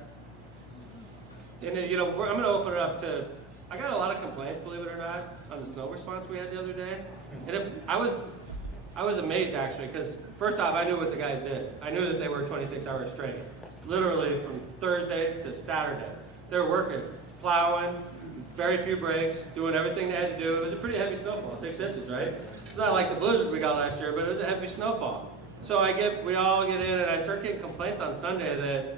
And, I'm going to open it up to, I got a lot of complaints, believe it or not, on the snow response we had the other day. And I was amazed, actually, because first off, I knew what the guys did. I knew that they worked 26 hours straight, literally from Thursday to Saturday. They were working, plowing, very few breaks, doing everything they had to do. It was a pretty heavy snowfall, 6 inches, right? It's not like the blizzard we got last year, but it was a heavy snowfall. So we all get in, and I start getting complaints on Sunday that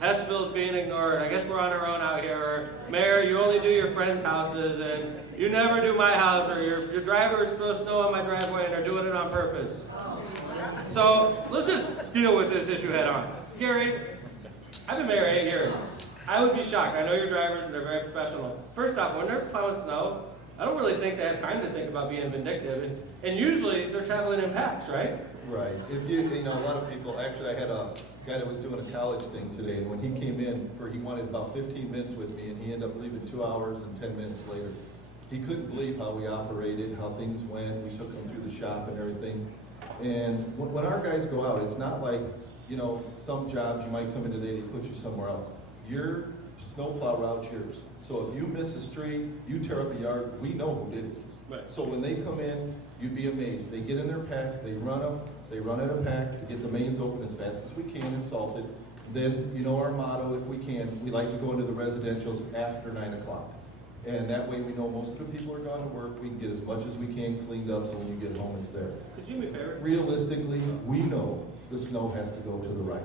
Hessville's being ignored. I guess we're on our own out here. Or, Mayor, you only do your friends' houses, and you never do my house, or your drivers throw snow on my driveway, and they're doing it on purpose. So let's just deal with this issue head on. Gary, I've been mayor 8 years. I would be shocked. I know your drivers, and they're very professional. First off, when they're plowing snow, I don't really think they have time to think about being vindictive. And usually, they're traveling in packs, right? Right. If you know, a lot of people, actually, I had a guy that was doing a college thing today, and when he came in, he wanted about 15 minutes with me, and he ended up leaving 2 hours and 10 minutes later. He couldn't believe how we operated, how things went. We took him through the shop and everything. And when our guys go out, it's not like, some jobs you might come in today, they put you somewhere else. Your snowplow route's yours. So if you miss a street, you tear up a yard, we know who did it. Right. So when they come in, you'd be amazed. They get in their pack, they run them, they run at a pack to get the mains open as fast as we can and salted. Then, our motto, if we can, we like to go into the residentials after 9 o'clock. And that way we know most of the people are gone to work. We can get as much as we can cleaned up so when you get home, it's there. Could you do me a favor? Realistically, we know the snow has to go to the right.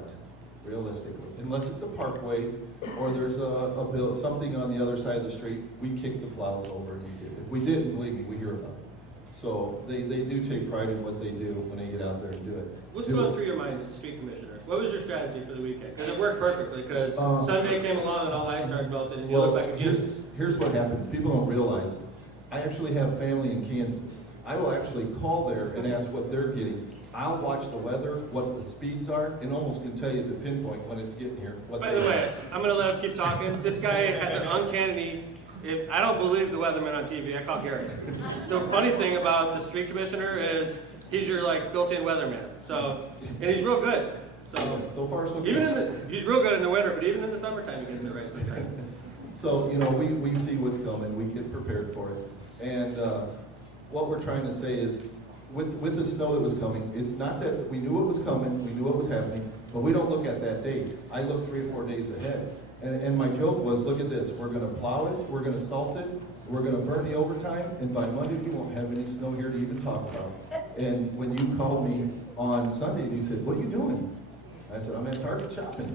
Realistically. Unless it's a parkway or there's something on the other side of the street, we kick the plows over immediately. If we didn't, believe me, we hear about it. So they do take pride in what they do when they get out there and do it. What's going through your mind as street commissioner? What was your strategy for the weekend? Because it worked perfectly, because Sunday came along and all ice started melting, and you look like a genius. Here's what happens. People don't realize. I actually have family in Kansas. I will actually call there and ask what they're getting. I'll watch the weather, what the speeds are, and almost can tell you to pinpoint when it's getting here. By the way, I'm going to let him keep talking. This guy has an uncanny... I don't believe the weatherman on TV. I call Gary. The funny thing about the street commissioner is he's your built-in weatherman. So, and he's real good. So far so good. He's real good in the winter, but even in the summertime, he gets it right sometimes. So we see what's coming. We get prepared for it. And what we're trying to say is, with the snow that was coming, it's not that we knew it was coming, we knew it was happening, but we don't look at that date. I look 3 or 4 days ahead. And my joke was, look at this, we're going to plow it, we're going to salt it, we're going to burn the overtime, and by Monday we won't have any snow here to even talk about. And when you called me on Sunday, you said, what are you doing? I said, I'm at Target shopping.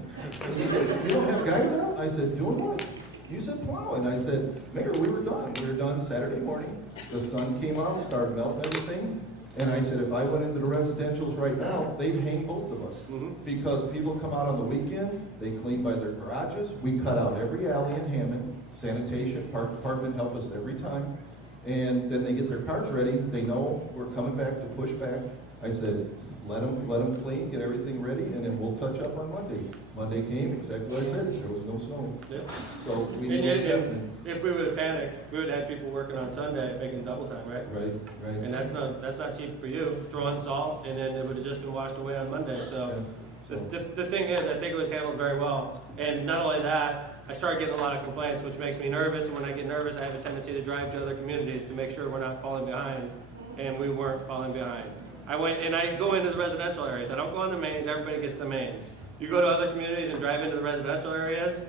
You don't have guys out? I said, doing what? You said plowing. I said, Mayor, we were done. We were done Saturday morning. The sun came out, started melting everything. And I said, if I went into the residentials right now, they'd hang both of us. Because people come out on the weekend, they clean by their garages. We cut out every alley in Hammond. Sanitation, park department help us every time. And then they get their cars ready. They know we're coming back to push back. I said, let them clean, get everything ready, and then we'll touch up on Monday. Monday came, exactly what I said, there was no snow. Yeah. So we And knew what was if, happening. if we would have panicked, we would have had people working on Sunday, making double time, right? Right. And that's not cheap for you, throwing salt, and then it would have just been washed away on Monday, so. The thing is, I think it was handled very well, and not only that, I started getting a lot of complaints, which makes me nervous, and when I get nervous, I have a tendency to drive to other communities to make sure we're not falling behind, and we weren't falling behind. I went, and I go into the residential areas, I don't go on the mains, everybody gets the mains. You go to other communities and drive into the residential areas,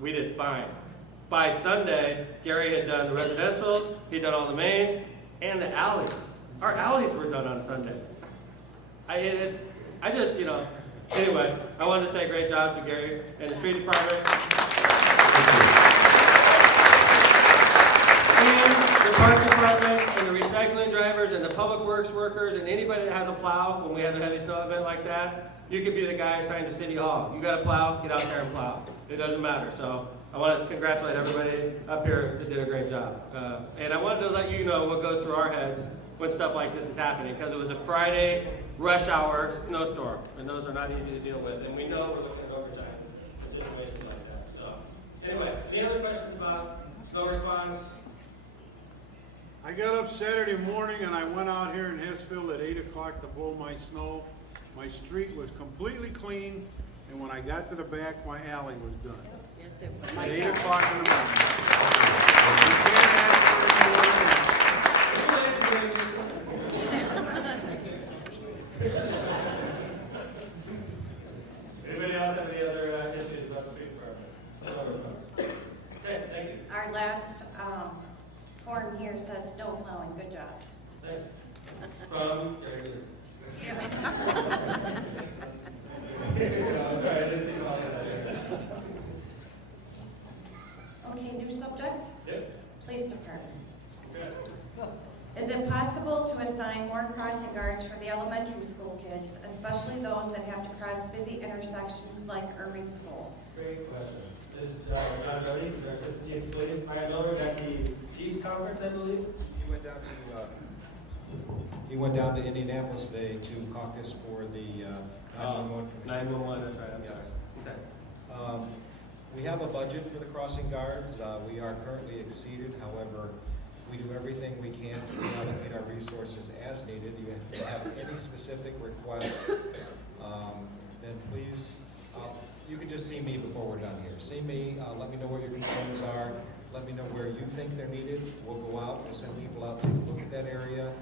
we did fine. By Sunday, Gary had done the residentials, he'd done all the mains, and the alleys. Our alleys were done on Sunday. Anyway, I wanted to say great job to Gary and the street department. And the park department and the recycling drivers and the public works workers and anybody that has a plow when we have a heavy snow event like that, you could be the guy assigned to City Hall. You got a plow, get out there and plow. It doesn't matter. So I want to congratulate everybody up here that did a great job. And I wanted to let you know what goes through our heads when stuff like this is happening, because it was a Friday rush hour snowstorm, and those are not easy to deal with. And we know we're looking at overtime in situations like that. So anyway, any other questions about snow response? I got up Saturday morning and I went out here in Hessville at 8 o'clock to blow my snow. My street was completely clean, and when I got to the back, my alley was done. Yes, it was. At 8 o'clock in the morning. You can't ask for any more than that. Anybody else have any other issues about the street department? Okay, thank you. Our last form here says snow plowing, good job. Thanks. From Gary. Sorry, I didn't see all of that. Okay, new subject? Yep. Police department. Good. Is it possible to assign more crossing guards for the elementary school kids, especially those that have to cross busy intersections like Irving School? Great question. This is John Doty, who's our assistant chief of police. Ryan Miller at the Chiefs Conference, I believe. He went down to Indianapolis today to caucus for the 911 commission. 911, that's right, I'm sorry. Okay. We have a budget for the crossing guards. We are currently exceeded. However, we do everything we can to reallocate our resources as needed. If you have any specific requests, then please, you can just see me before we're done here. See me, let me know what your concerns are. Let me know where you think they're needed. We'll go out, we'll send people out to look at that area.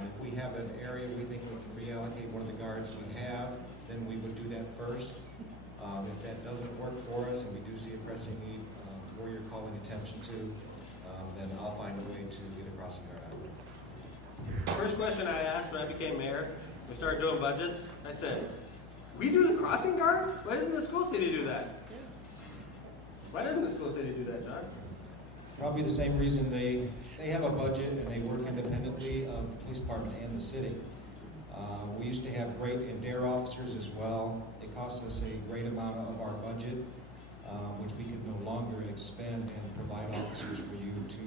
If we have an area we think we can reallocate one of the guards we have, then we would do that first. If that doesn't work for us and we do see a pressing need where you're calling attention to, then I'll find a way to get a crossing guard out. First question I asked when I became mayor, we started doing budgets, I said, we do the crossing guards? Why doesn't the school city do that? Why doesn't the school city do that, John? Probably the same reason they have a budget and they work independently of the police department and the city. We used to have great DARE officers as well. It costs us a great amount of our budget, which we could no longer expend and provide officers for you to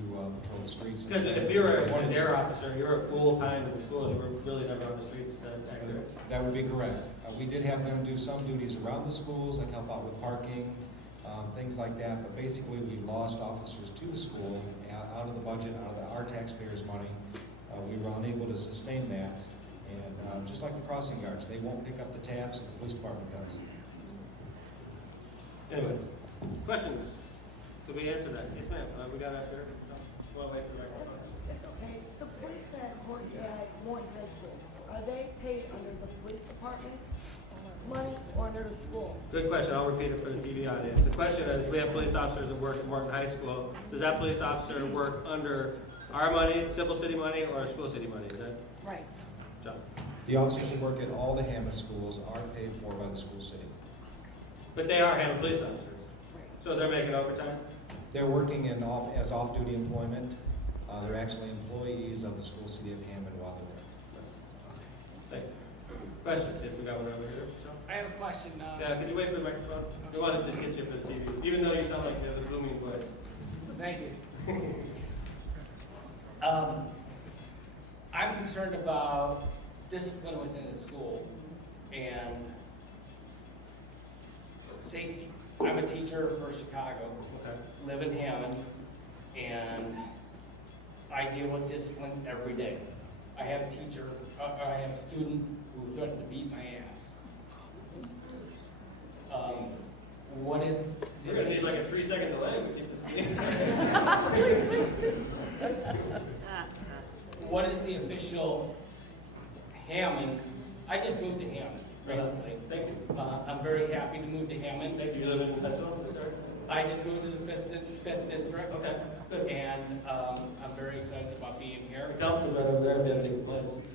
patrol the streets. Because if you're a DARE officer, you're a full-time in the schools, you were really never on the streets, accurate? That would be correct. We did have them do some duties around the schools, like help out with parking, things like that, but basically we lost officers to the school out of the budget, out of our taxpayers' money. We were unable to sustain that, and just like the crossing guards, they won't pick up the tabs that the police department does. Anyway, questions? Did we answer that? Yes, ma'am. We got after. Well, wait for the microphone. Hey, the police that work at Warren High School, are they paid under the police department's money or under the school? Good question. I'll repeat it for the TV audience. The question is, we have police officers that work at Morton High School. Does that police officer work under our money, Civil City money, or school city money? Is that right? John? The officers who work at all the Hammond schools are paid for by the school city. But they are Hammond police officers. So they're making overtime? They're working as off-duty employment. They're actually employees of the school city of Hammond while they're there. Thank you. Questions? Yes, we got one over here. So. I have a question. Yeah, could you wait for the microphone? We want to just get you for the TV, even though you sound like you have a booming voice. Thank you. I'm concerned about discipline within the school and safety. I'm a teacher for Chicago, live in Hammond, and I deal with discipline every day. I have a student who threatened to beat my ass. What is? We're gonna need like a 3-second delay to get this meeting. What is the official Hammond? I just moved to Hammond recently. Thank you. I'm very happy to move to Hammond. Thank you. You live in Pestle, sir? I just moved to the fifth district. Okay, good. And I'm very excited about being here. The council's right over there if you have any complaints.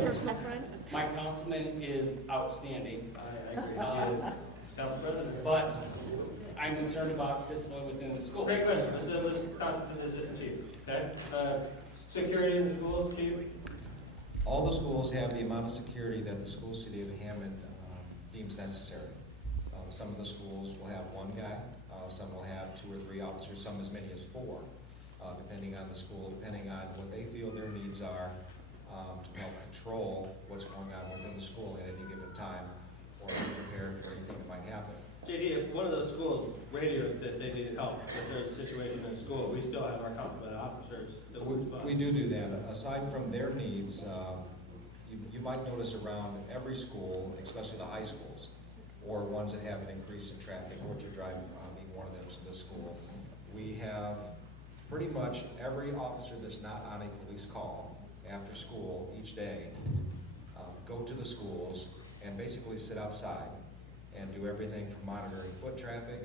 Personal friend? My councilman is outstanding. I agree. Council President. But I'm concerned about discipline within the school. Great question. Let's constitute the assistant chief, okay? Security in the schools, chief? All the schools have the amount of security that the school city of Hammond deems necessary. Some of the schools will have one guy, some will have 2 or 3 officers, some as many as 4, depending on the school, depending on what they feel their needs are to help control what's going on within the school at any given time, or be prepared for anything that might happen. JD, if one of those schools radioed that they needed help, if there's a situation in school, we still have our complement of officers that would respond. We do that. Aside from their needs, you might notice around every school, especially the high schools, or ones that have an increase in traffic, which are driving, being one of them to the school, we have pretty much every officer that's not on a police call after school each day go to the schools and basically sit outside and do everything from monitoring foot traffic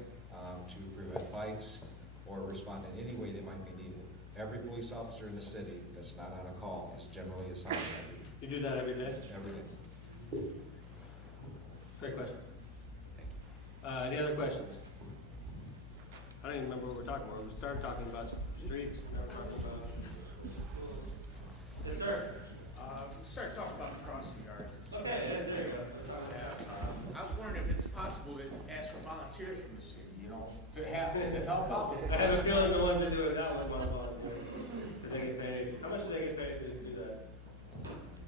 to prevent fights or respond in any way they might be needed. Every police officer in the city that's not on a call is generally assigned. You do that every day? Every day. Great question. Any other questions? I don't even remember what we're talking about. We started talking about streets. Now we're talking about... Yes, sir. Start talking about the crossing guards. Okay, there you go. I was wondering if it's possible to ask for volunteers from the city, to help out. I have a feeling the ones that do it now would want to volunteer. Because they get paid. How much do they get paid to do that?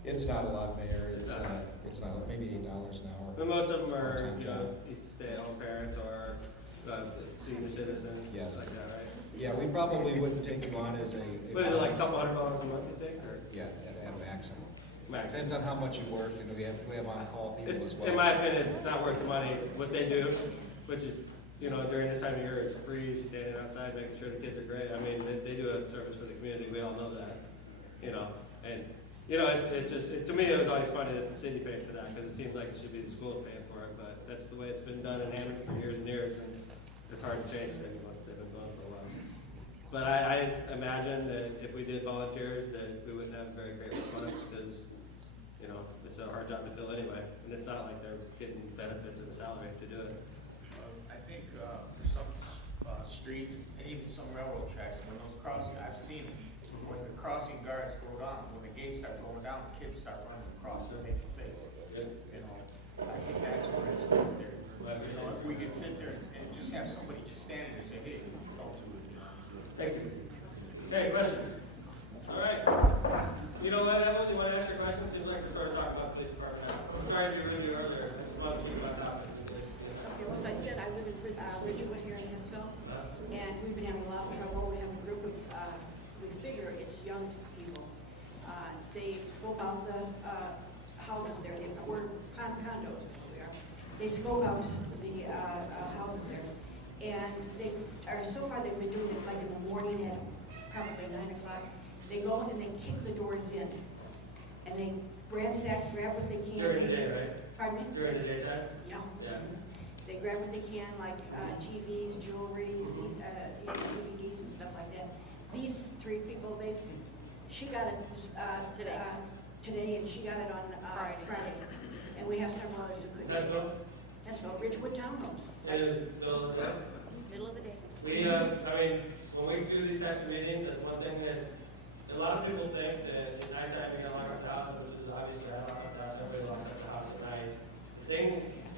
It's not a lot, Mayor. It's not, maybe $8 an hour. But most of them It's a are, part-time job. stay-at-home parents or senior citizens, Yes. like that, right? Yeah, we probably wouldn't take you on as a. But is it like a couple $100 a month, you think, or? Yeah, at a maximum. Max. Depends on how much you work, we have on-call people It's, as well. in my opinion, it's not worth the money, what they do, which is, during this time of year, it's free, standing outside, making sure the kids are great. I mean, they do a service for the community, we all know that, and, it's just, to me, it was always funny that the city paid for that, because it seems like it should be the schools paying for it, but that's the way it's been done in Hammond for years and years, and it's hard to change things once they've been going for a while. But I imagine that if we did volunteers, that we wouldn't have a very great response, because, it's a hard job to fill anyway, and it's not like they're getting benefits of a salary to do it. I think for some streets, and even some railroad tracks, when those crossing, I've seen when the crossing guards go down, when the gates start going down, the kids start running across to make it safe. I think that's what it's for there. If we could sit there and just have somebody just stand there and say, hey, don't do it. Thank you. Okay, questions? All right. You know what, Evelyn, you want to ask your questions? Seems like we're sort of talking about the police department now. Sorry to be rude to you earlier. It's fun to keep on topic. Okay, well, as I said, I live in Ridgewood here in Hillsville, and we've been having a lot of trouble. We have a group of, we figure it's young people. They scope out the houses there. We're condos, is what we are. They scope out the houses there. And so far they've been doing it like in the morning at probably 9 o'clock. They go and they kick the doors in. And they ransack, grab what they can. During the day, right? Pardon me? During the daytime? Yeah. Yeah. They grab what they can, like TVs, jewelry, DVDs and stuff like that. These 3 people, she got it today, and she got it on Friday. And we have several others who couldn't. Hessville, Ridgewood Townhomes. It is still, Middle of the day. when we do these types of meetings, that's one thing that a lot of people think that at nighttime you don't lock up the house, which is obviously I don't lock up the house, everybody locks up the house at night. The thing,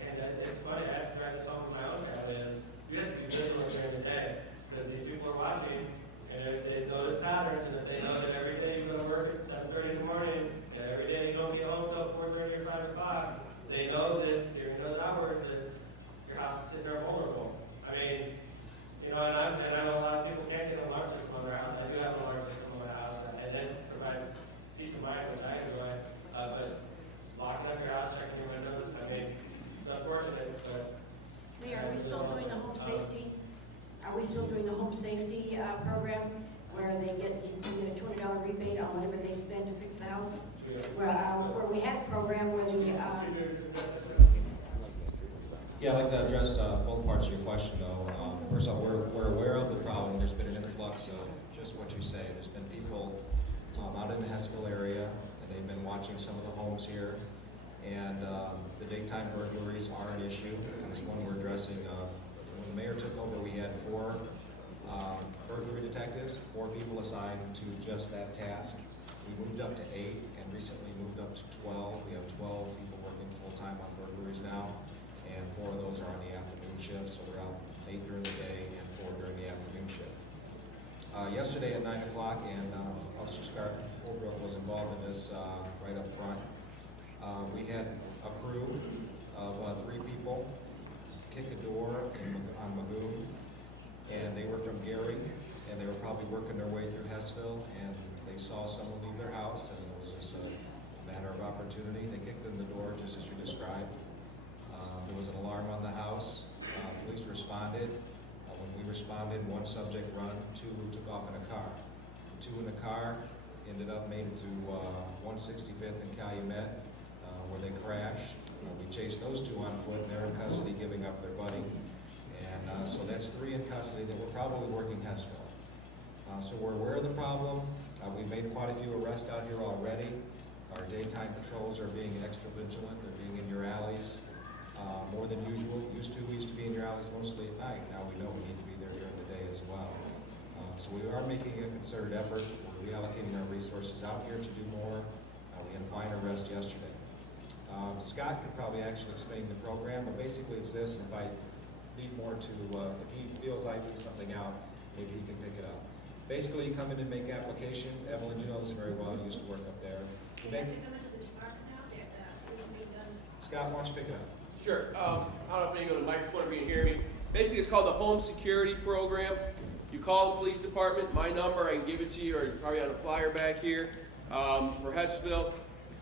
and it's funny, I have to drive this home with my own family, is you have to be vigilant during the day, because these people are watching, and if they notice patterns, and if they know that every day you go to work at 7:30 in the morning, safety program where you get a $200 rebate on whatever they spend to fix the house. Where we had a program where the, Yeah, I'd like to address both parts of your question, though. First of all, we're aware of the problem. There's been an influx of just what you say. There's been people out in the Hessville area, and they've been watching some of the homes here. And the daytime burglaries are an issue, and it's one we're addressing. When the mayor took over, we had 4 burglary detectives, 4 people assigned to just that task. We moved up to 8, and recently moved up to 12. We have 12 people working full-time on burglaries now, and 4 of those are on the afternoon shift, so they're out 8 during the day and 4 during the afternoon shift. Yesterday at 9 o'clock, and Officer Scott Holbrook was involved in this right up front. We had a crew of 3 people kick a door on Magoon, and they were from Gary, and they were probably working their way through Hessville, and they saw someone leave their house, and it was just a matter of opportunity. They kicked in the door just as you described. There was an alarm on the house. Police responded. When we responded, 1 subject run, 2 took off in a car. The 2 in the car made it to 165th and Calumet, where they crashed. We chased those 2 on foot, and they're in custody giving up their buddy. And so that's 3 in custody that were probably working Hessville. So we're aware of the problem. We've made quite a few arrests out here already. Our daytime patrols are being extra vigilant. They're being in your alleys more than usual. We used to be in your alleys mostly at night. Now we know we need to be there during the day as well. So we are making a concerted effort. We're reallocating our resources out here to do more. We had a fine arrest yesterday. Scott could probably actually explain the program, but basically it's this, and if I need more to, if he feels I leave something out, maybe he can pick it up. Basically, you come in and make application. Evelyn, you know this very well, you used to work up there. Scott, why don't you pick it up? Sure. I don't know if anyone on the microphone or you can hear me. Basically, it's called the Home Security Program. You call the police department, my number, I can give it to you, or you're probably on a flyer back here for Hessville.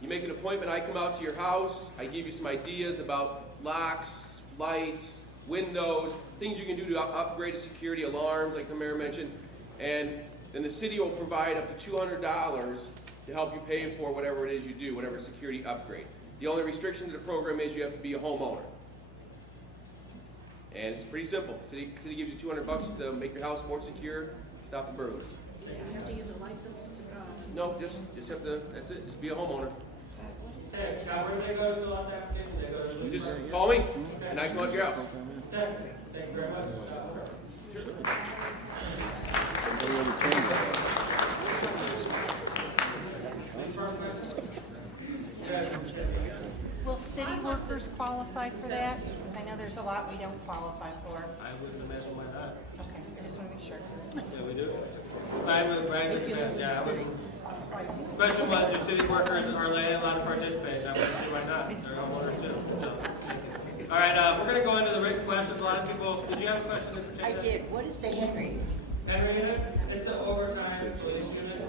You make an appointment, I come out to your house, I give you some ideas about locks, lights, windows, things you can do to upgrade the security, alarms, like the mayor mentioned, and then the city will provide up to $200 to help you pay for whatever it is you do, whatever security upgrade. The only restriction to the program is you have to be a homeowner. And it's pretty simple. City gives you $200 to make your house more secure, stop the burglars. you have to use a license to, No, just have to, that's it, just be a homeowner. Hey, Scott, where do they go to fill out the application? They go to... You just call me, and I come out to your house. Okay, thank you very much. Will city workers qualify for that? Because I know there's a lot we don't qualify for. I wouldn't imagine why not. Okay, I just want to make sure. Yeah, we do. I would, yeah, I would. Question was, do city workers are they allowed to participate? I wouldn't see why not. They're homeowners too. So. All right, we're going to go into the written questions. A lot of people, did you have a question in particular? I did. What is the Henry? Henry unit? It's an overtime police unit.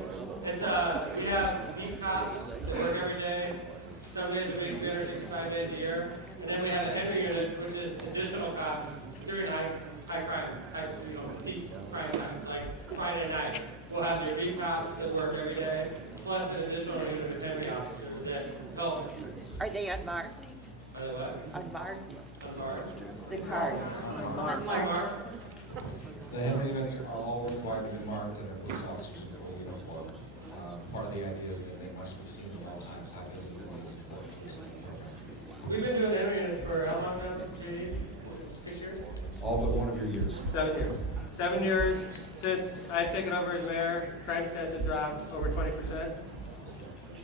It's we have beat cops that work every day, 7 days a week, 365 days a year. And then we have a Henry unit, which is additional cops during high crime, peak crime times, like Friday night. We'll have your beat cops that work every day, plus an additional unit of Henry officers that help. Are they unmarked? Are they what? Unmarked? Unmarked? The cards. Unmarked. The Henry units are all required to be marked, and the police officers are fully uniformed. Part of the idea is that they must be seen at all times. We've been doing Henry units for how long now? 6 years? All but one of your years. 7 years. 7 years since I've taken over as mayor, crime stats have dropped over 20%.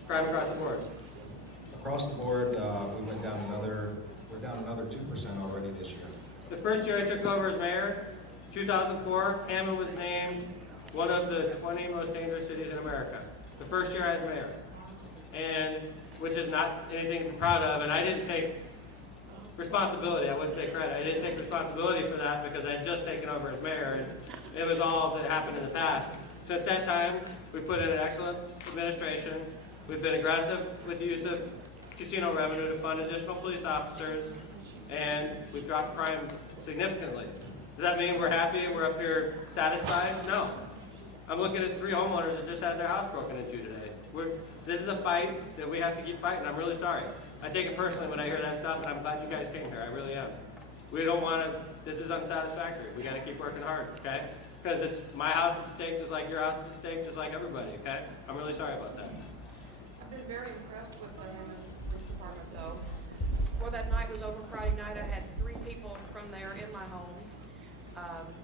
Crime across the board. Across the board, we went down we're down another 2% already this year. The first year I took over as mayor, 2004, Hammond was named one of the 20 most dangerous cities in America. The first year I was mayor. And, which is not anything to be proud of, and I didn't take responsibility, I wouldn't say credit. I didn't take responsibility for that because I had just taken over as mayor, and it was all that happened in the past. Since that time, we've put in an excellent administration. We've been aggressive with the use of casino revenue to fund additional police officers, and we've dropped crime significantly. Does that mean we're happy and we're up here satisfied? No. I'm looking at 3 homeowners that just had their house broken into today. This is a fight that we have to keep fighting. I'm really sorry. I take it personally when I hear that stuff, and I'm glad you guys came here. I really am. We don't want to, this is unsatisfactory. We got to keep working hard, okay? Because it's my house at stake just like your house is at stake, just like everybody, okay? I'm really sorry about that. I've been very impressed with the police department, though. Before that night was over Friday night, I had 3 people from there in my home.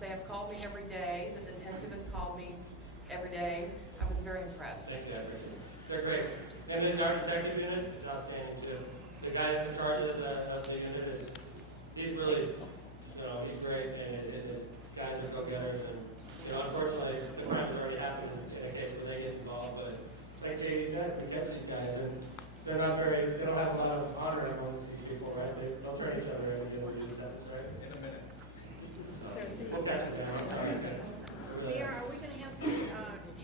They have called me every day. The detective has called me every day. I was very impressed. Thank you, I appreciate it. They're great. And then our detective unit is outstanding too. The guy that's in charge of the unit he's really, he's great, and his guys are go-getters, and, unfortunately, the crime has already happened in a case where they get involved, but like Katie said, we catch these guys, and they don't have a lot of honor amongst these people, right? They'll turn each other in and do a sentence, right? In a minute. We'll catch them now. Mayor, are we gonna have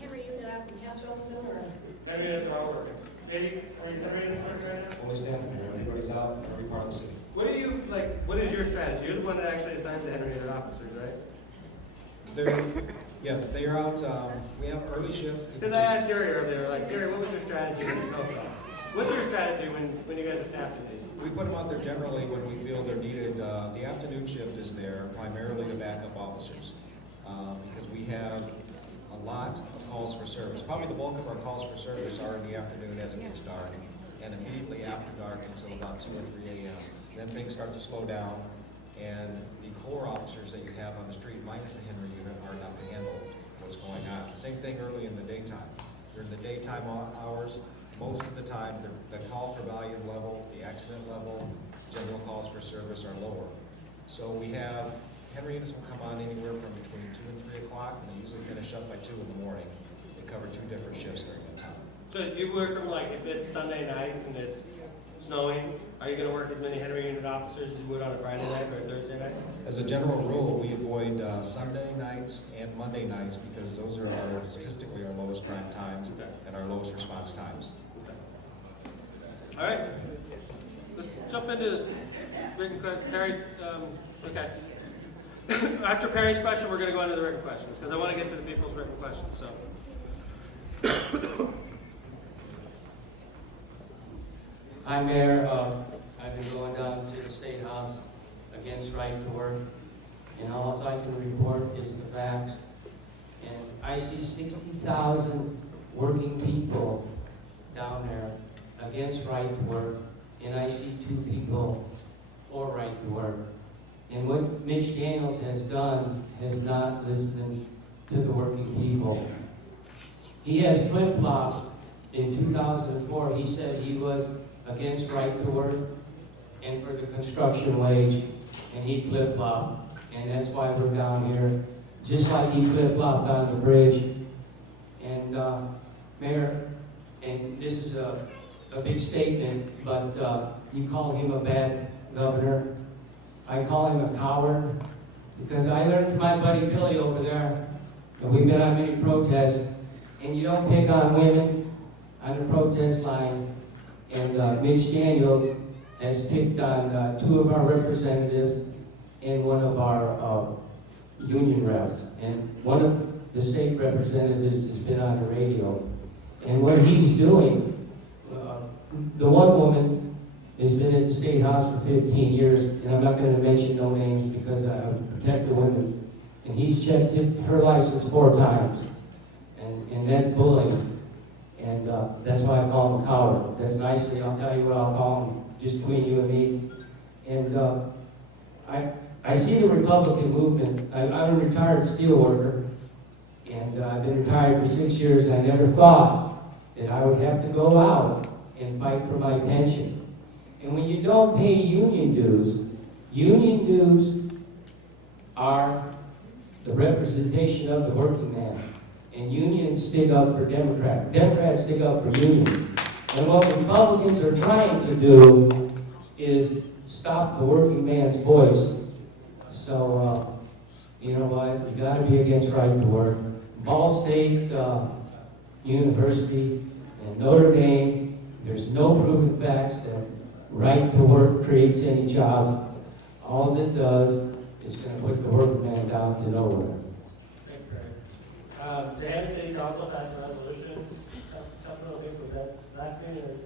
Henry Unit up in Hessville soon, or? Maybe that's all working. Katie, are you ready to work right now? Only staff in here, everybody's out, in every part of the city. What is your strategy? You're the one that actually assigns the Henry Unit officers, right? Yes, they are out, we have early shift. Because I asked Gary earlier, Gary, what was your strategy when the snow fell? What's your strategy when you guys are staffing these? We put them out there generally when we feel they're needed. The afternoon shift is there primarily to back up officers, because we have a lot of calls for service. Probably the bulk of our calls for service are in the afternoon as it gets dark, and immediately after dark until about 2 or 3 a.m. Then things start to slow down, and the core officers that you have on the street, minus the Henry Unit, are enough to handle what's going on. Same thing early in the daytime. During the daytime hours, most of the time, the call for volume level, the accident level, general calls for service are lower. So we have, Henry Units will come on anywhere from between 2 and 3 o'clock, and they usually finish up by 2 in the morning. They cover 2 different shifts during that time. So you work from if it's Sunday night and it's snowing, are you going to work as many Henry Unit officers as you would on a Friday night or a Thursday night? As a general rule, we avoid Sunday nights and Monday nights because those are statistically our lowest crime times and our lowest response times. All right. Let's jump into written questions. Perry, okay. After Perry's question, we're going to go into the written questions because I want to get to the people's written questions. So. Hi, Mayor. I've been going down to the State House against right to work, and all I can report is the facts. And I see 60,000 working people down there against right to work, and I see 2 people for right to work. And what Mitch Daniels has done has not listened to the working people. He has flip-flopped. In 2004, he said he was against right to work and for the construction wage, and he flip-flopped. And that's why we're down here, just like he flip-flopped on the bridge. And Mayor, and this is a big statement, but you call him a bad governor. I call him a coward because I learned from my buddy Billy over there, and we've been on many protests, and you don't pick on women on the protest line. And Mitch Daniels has picked on 2 of our representatives and 1 of our union reps. And one of the state representatives has been on the radio. And what he's doing, the one woman has been at the State House for 15 years, and I'm not going to mention no names because I protect the women. And he's checked her license 4 times, and that's bullying. And that's why I call him a coward. That's nicely, I'll tell you what I'll call him, just between you and me. And I see the Republican movement. I'm a retired steelworker, and I've been retired for 6 years. I never thought that I would have to go out and fight for my pension. And when you don't pay union dues are the representation of the working man. And unions stick up for Democrats. Democrats stick up for unions. And what Republicans are trying to do is stop the working man's voice. So, you know what? You got to be against right to work. Ball State University and Notre Dame, there's no proven facts that right to work creates any jobs. All it does it's gonna put the workman down to nowhere. Thank you, Greg. The Hammond City Council passed a resolution, tough little thing with that last meeting,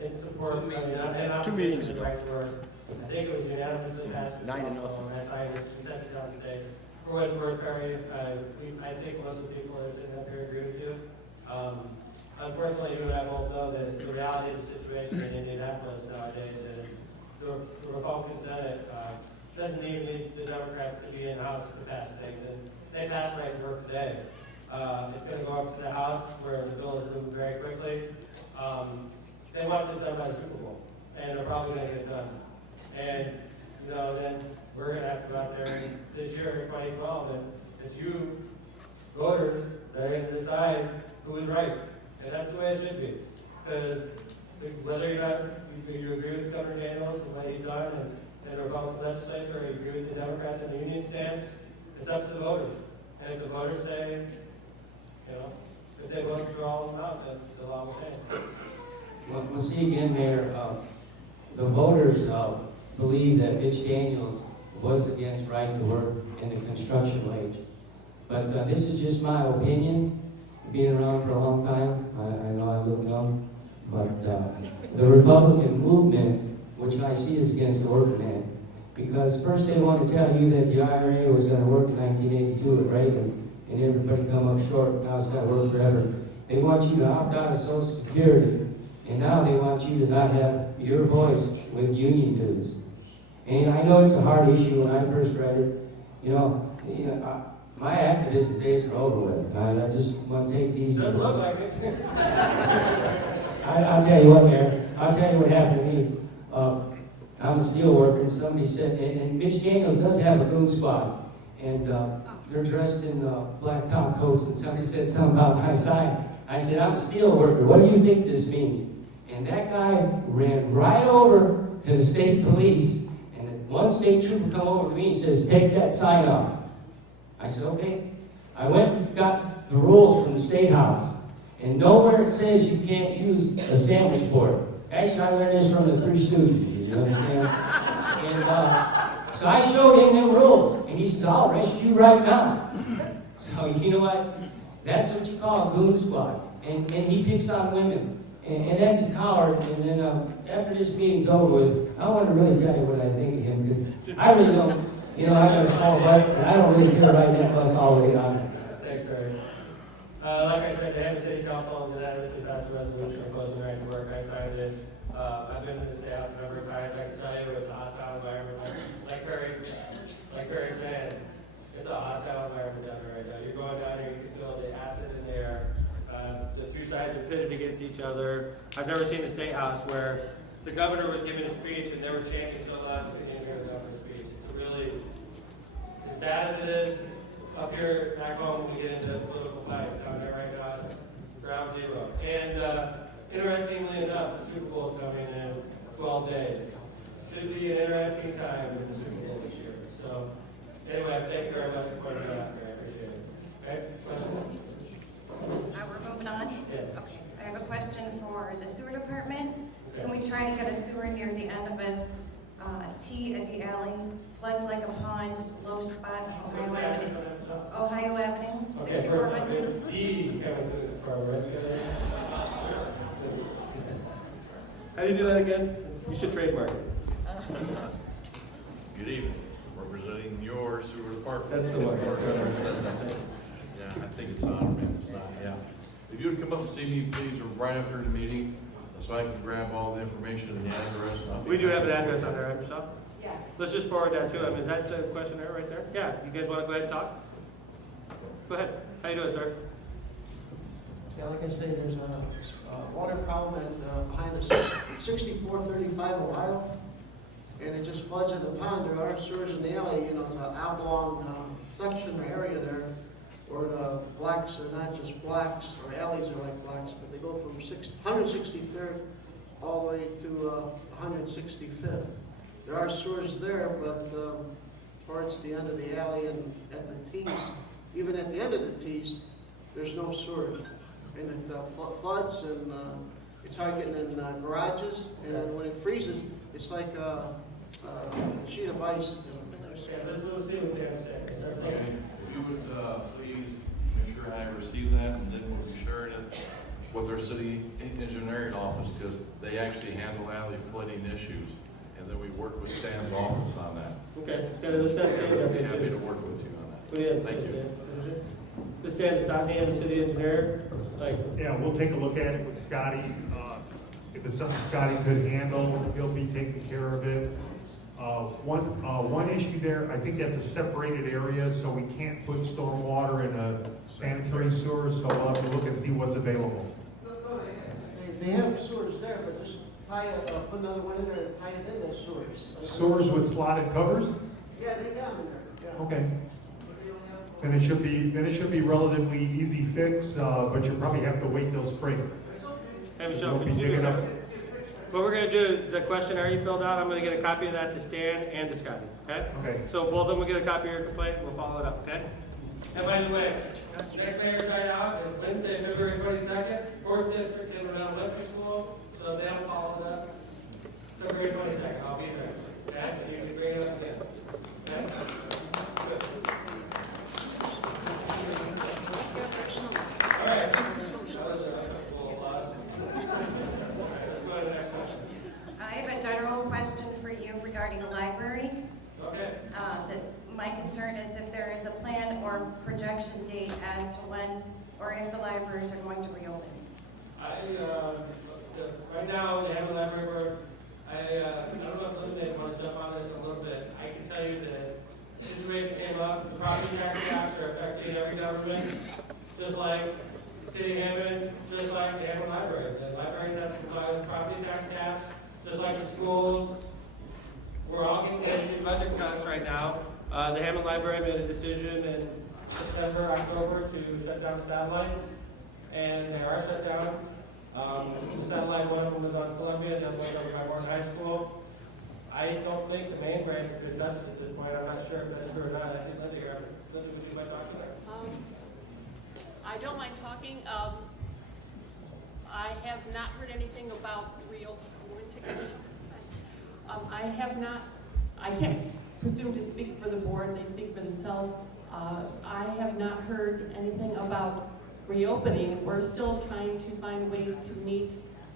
in support of, and 2 meetings opposition to ago. right to work. I think it was unanimously passed. 9-0. And I signed it, and sent it down today. For what it's worth, Perry, I think most of the people that are sitting up here agree with you. Unfortunately, you and I both know that the reality of the situation in Indianapolis nowadays is the Republican Senate doesn't even need the Democrats to be in the House to pass things, and they passed right to work today. It's going to go up to the House where the bill is moving very quickly. They want this done by the Super Bowl, and they're probably going to get it done. And, you know, then we're going to have to go out there and this year in 2012, and it's you voters that are going to decide who is right. And that's the way it should be. Because whether or not you agree with Governor Daniels and what he's done and the Republican legislature, or you agree with the Democrats and the union stance, it's up to the voters. And if the voters say, you know, if they vote for all of them out, then the law will change. Well, see again, Mayor, the voters believe that Mitch Daniels was against right to work and the construction wage. But this is just my opinion, being around for a long time. I know I look young, but the Republican movement, which I see is against the workman, because first they want to tell you that the IRA was going to work in 1982 at Reagan, and everybody come up short, now it's going to work forever. They want you to opt out of Social Security, and now they want you to not have your voice with union dues. And I know it's a hard issue. When I first read it, my activist days are over with. I just want to take these. Doesn't look like it. I'll tell you what, Mayor. I'll tell you what happened to me. I'm a steel worker, and somebody said, and Mitch Daniels does have a goon squad, and they're dressed in black top coats, and somebody said something about my sign. I said, I'm a steel worker. What do you think this means? And that guy ran right over to the state police, and one state trooper come over to me and says, take that sign off. I said, okay. I went and got the rules from the State House, and nowhere it says you can't use a sandwich board. Actually, I learned this from the Three Stooges, you understand? And so I showed him them rules, and he said, I'll arrest you right now. So you know what? That's what you call a goon squad. And he picks on women. And that's a coward. And then after this meeting's over with, I want to really tell you what I think of him, because I really don't, I got a small butt, and I don't really care right that bus all the way on. Thanks, Barry. Like I said, the Hammond City Council unanimously passed a resolution opposing right to work. I signed it. I've been to the State House a number of times. I can tell you it's a hostile environment. Like Barry's saying, it's a hostile environment down there right now. You're going down here, you can feel the acid in the air. The two sides are pitted against each other. I've never seen a State House where the governor was giving a speech and they were chanting so loud you couldn't even hear the governor's speech. It's really, as bad as it is, up here back home we get into political fights. Down there right now it's ground zero. And interestingly enough, the Super Bowl is coming in 12 days. Should be an interesting time with the Super Bowl this year. So anyway, thank you very much for pointing that out. I appreciate it. Okay, question? We're moving on? Yes. Okay. I have a question for the sewer department. Can we try and get a sewer near the end of a T at the alley? Floods like a pond, low spot, Ohio Avenue. Ohio Avenue, Okay, 6400. first Kevin to this progress. How do you do that again? You should trademark it. Good evening, representing your sewer department. That's the one, that's right. Yeah, I think it's on, man, it's not, yeah. If you would come up and see me, please, right after the meeting, so I can grab all the information and the address. We do have an address on there, right, Michelle? Yes. Let's just forward that to him. Is that the question there, right there? Yeah, you guys want to go ahead and talk? Go ahead. How you doing, sir? Yeah, like I say, there's a water problem behind us, 6435 Ohio, and it just floods in the pond. There are sewers in the alley, it's an oblong section or area there where the blacks are not just blacks, or alleys are like blacks, but they go from 163rd all the way to 165th. There are sewers there, but towards the end of the alley and at the T's, even at the end of the T's, there's no sewer. And it floods, and it's hard getting in garages, and when it freezes, it's like a sheet of ice. let's see what they have to say. Okay, if you would, please make sure I receive that, and then we'll share it with our city engineering office, because they actually handle alley flooding issues, and then we work with Stan's office on that. Okay, let's have Stan jump I'd be in happy to too. work with you on that. What do you have to Thank say, you. Stan? This Stan is Stockton, the city engineer, like, Yeah, we'll take a look at it with Scotty. If it's something Scotty could handle, he'll be taking care of it. One issue there, I think that's a separated area, so we can't put stormwater in a sanitary sewer, so we'll have to look and see what's available. No, they have sewers there, but just put another one in there and tie it in as sewers. Sewers with slotted covers? Yeah, they got them there, yeah. Okay. Then it should be relatively easy fix, but you'll probably have to wait till spring. hey, Michelle, We'll be could you do digging up. what we're gonna do is the questionnaire you filled out, I'm gonna get a copy of that to Stan and to Scotty, okay? Okay. So both of them will get a copy of your complaint, we'll follow it up, okay? And by the way, next mayor's night out is Wednesday, February 22nd, 4th District in Monroe Elementary School, so if they haven't followed up, February 22nd, I'll be there, okay? So you can bring it up again, okay? Good. All right. Let's go to the next question. I have a general question for you regarding the library. Okay. My concern is if there is a plan or projection date as to when or if the libraries are going to reopen. Right now, they have a library board. I don't know if Elizabeth wants to jump on this a little bit. I can tell you that the situation came up, the property tax caps are affecting every government, just like the city of Hammond, just like the Hammond libraries. The libraries have to comply with property tax caps, just like the schools. We're all getting these budget cuts right now. The Hammond Library made a decision in September, October to shut down satellites, and they are shut down. The satellite, one of them was on Columbia, and then one over by Morton High School. I don't think the main branch has been touched at this point. I'm not sure if that's true or not. I think Linda here, Linda, would you mind talking to that? I don't mind talking. I have not heard anything about I can't presume to speak for the board, they speak for themselves. I have not heard anything about reopening. We're still trying to find ways to meet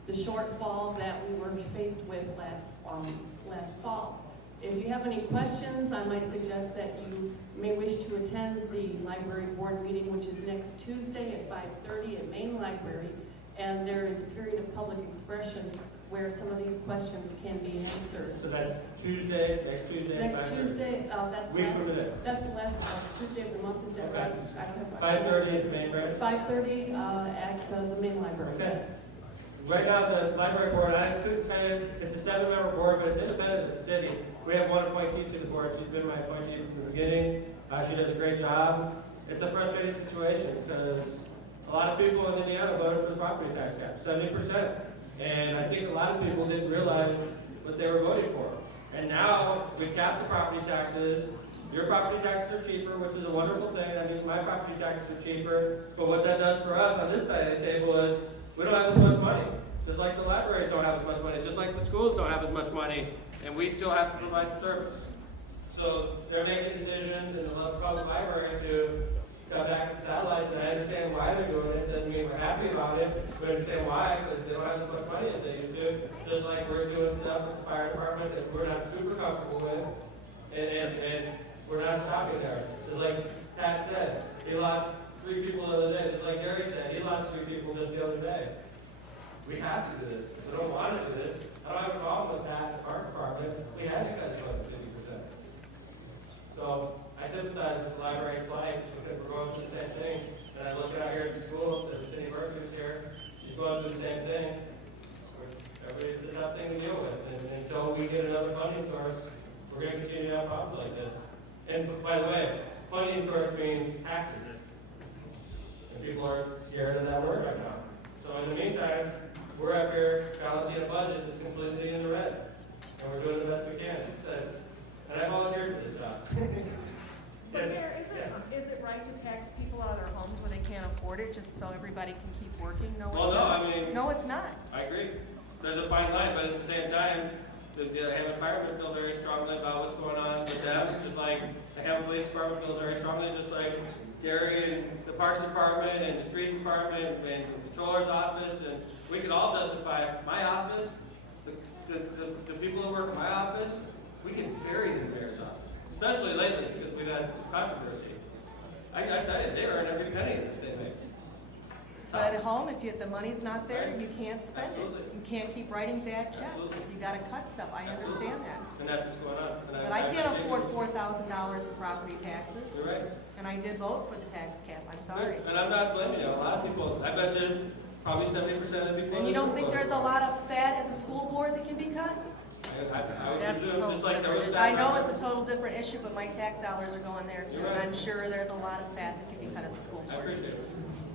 the shortfall that we were faced with last fall. If you have any questions, I might suggest that you may wish to attend the library board meeting, which is next Tuesday at 5:30 at Main Library. And there is a period of public expression where some of these questions can be answered. So that's Tuesday, next Tuesday. Next Tuesday, Week from today. that's the last Tuesday of the month, is that right? 5:30 at the main branch. 5:30 at the main library, Okay. yes. Right now, the library board, I should tell you, it's a 7-member board, but it's independent of the city. We have one appointee to the board. She's been my appointee from the beginning. She does a great job. It's a frustrating situation because a lot of people in Indiana voted for the property tax cap, 70%. And I think a lot of people didn't realize what they were voting for. And now we cap the property taxes. Your property taxes are cheaper, which is a wonderful thing. I mean, my property taxes are cheaper. But what that does for us on this side of the table is we don't have as much money. Just like the libraries don't have as much money. Just like the schools don't have as much money. And we still have to provide the service. So they're making decisions in the public library to cut back the satellites, and I understand why they're doing it. Doesn't mean we're happy about it. We understand why, because they don't have as much money as they used to. Just like we're doing stuff with the fire department that we're not super comfortable with, and we're not stopping there. Just like Pat said, he lost 3 people the other day. Just like Gary said, he lost 3 people just the other day. We have to do this. We don't want to do this. I don't have a problem with that. The fire department, we had to cut it by 50%. So I sympathize with the library's plight because we're going through the same thing. And I look out here at the schools, and Cindy Murphy was here. She's going through the same thing. It's a tough thing to deal with. And until we get another funding source, we're going to continue to have problems like this. And by the way, funding source means taxes. And people are scared of that word right now. So in the meantime, we're up here balancing a budget that's completely in the red. And we're doing the best we can. And I volunteered for this job. But Mayor, is it right to tax people out of their homes when they can't afford it, just so everybody can keep working? No, it's not. I mean. No, it's not. I agree. There's a fine line, but at the same time, the Hammond firemen feel very strongly about what's going on with them, just like the Hammond Police Department feels very strongly, just like Gary and the Parks Department and the Street Department and the Controller's Office, and we can all justify my office, the people who work in my office, we can vary the mayor's office, especially lately because we've had some controversy. I tell you, they earn every penny that they make. It's But tough. at home, if the money's not there, you can't spend it. Absolutely. You can't keep writing bad checks. Absolutely. You gotta cut stuff, I understand that. And that's what's going on. And But I can't appreciate afford it. $4,000 in property taxes, You're right. and I did vote for the tax cap, I'm sorry. And I'm not blaming you. A lot of people, I bet you, probably 70% of the people. And you don't think there's a lot of fat at the school board that can be cut? I would That's a presume, total just like there was. different issue. I know it's a total different issue, but my tax dollars are going there too, You're and right. I'm sure there's a lot of fat that can be cut at the school I board. appreciate it.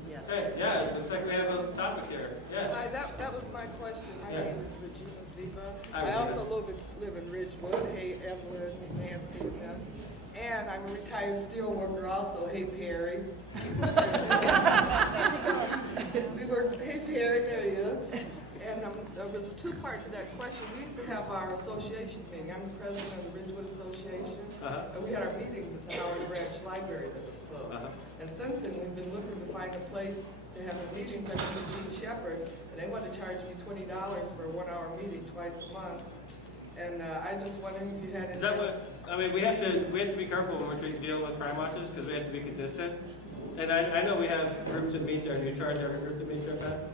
Yes. Hey, yeah, looks like we have a topic here. Yeah. Hi, that was my question. My Yeah. name is Regina Viva. Hi, I Regina. also live in Ridgewood. Hey, Evelyn, Nancy, and them. And I'm a retired steel worker also. Hey, Perry. We work, hey, Perry, there he is. And there was a two-part to that question. We used to have our association meeting. I'm the president of the Ridgewood Association. And we had our meetings at the Howard Branch Library that was closed. And since then, we've been looking to find a place to have the meetings. I went to Gene Shepherd, and they wanted to charge me $20 for a 1-hour meeting twice a month. And I just wondering if you had any. Is that what, I mean, we have to be careful when we're dealing with crime watches because we have to be consistent. And I know we have groups that meet there. Do you charge every group that meets there, Pat?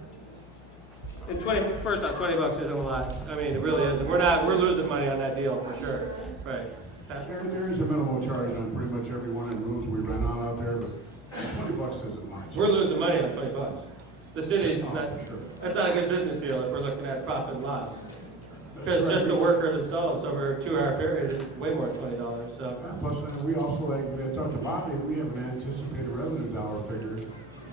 And first off, $20 isn't a lot. I mean, it really isn't. We're losing money on that deal for sure. Right. Pat? There is a minimal charge on pretty much every one of the rooms we rent out there, but $20 isn't much. We're losing money on $20. The city's Oh, not, for sure. that's not a good business deal if we're looking at profit and loss. Because just the worker themselves over a 2-hour period is way more than $20, so. Plus, we also, like, we had talked to Bobby, we have an anticipated revenue dollar figure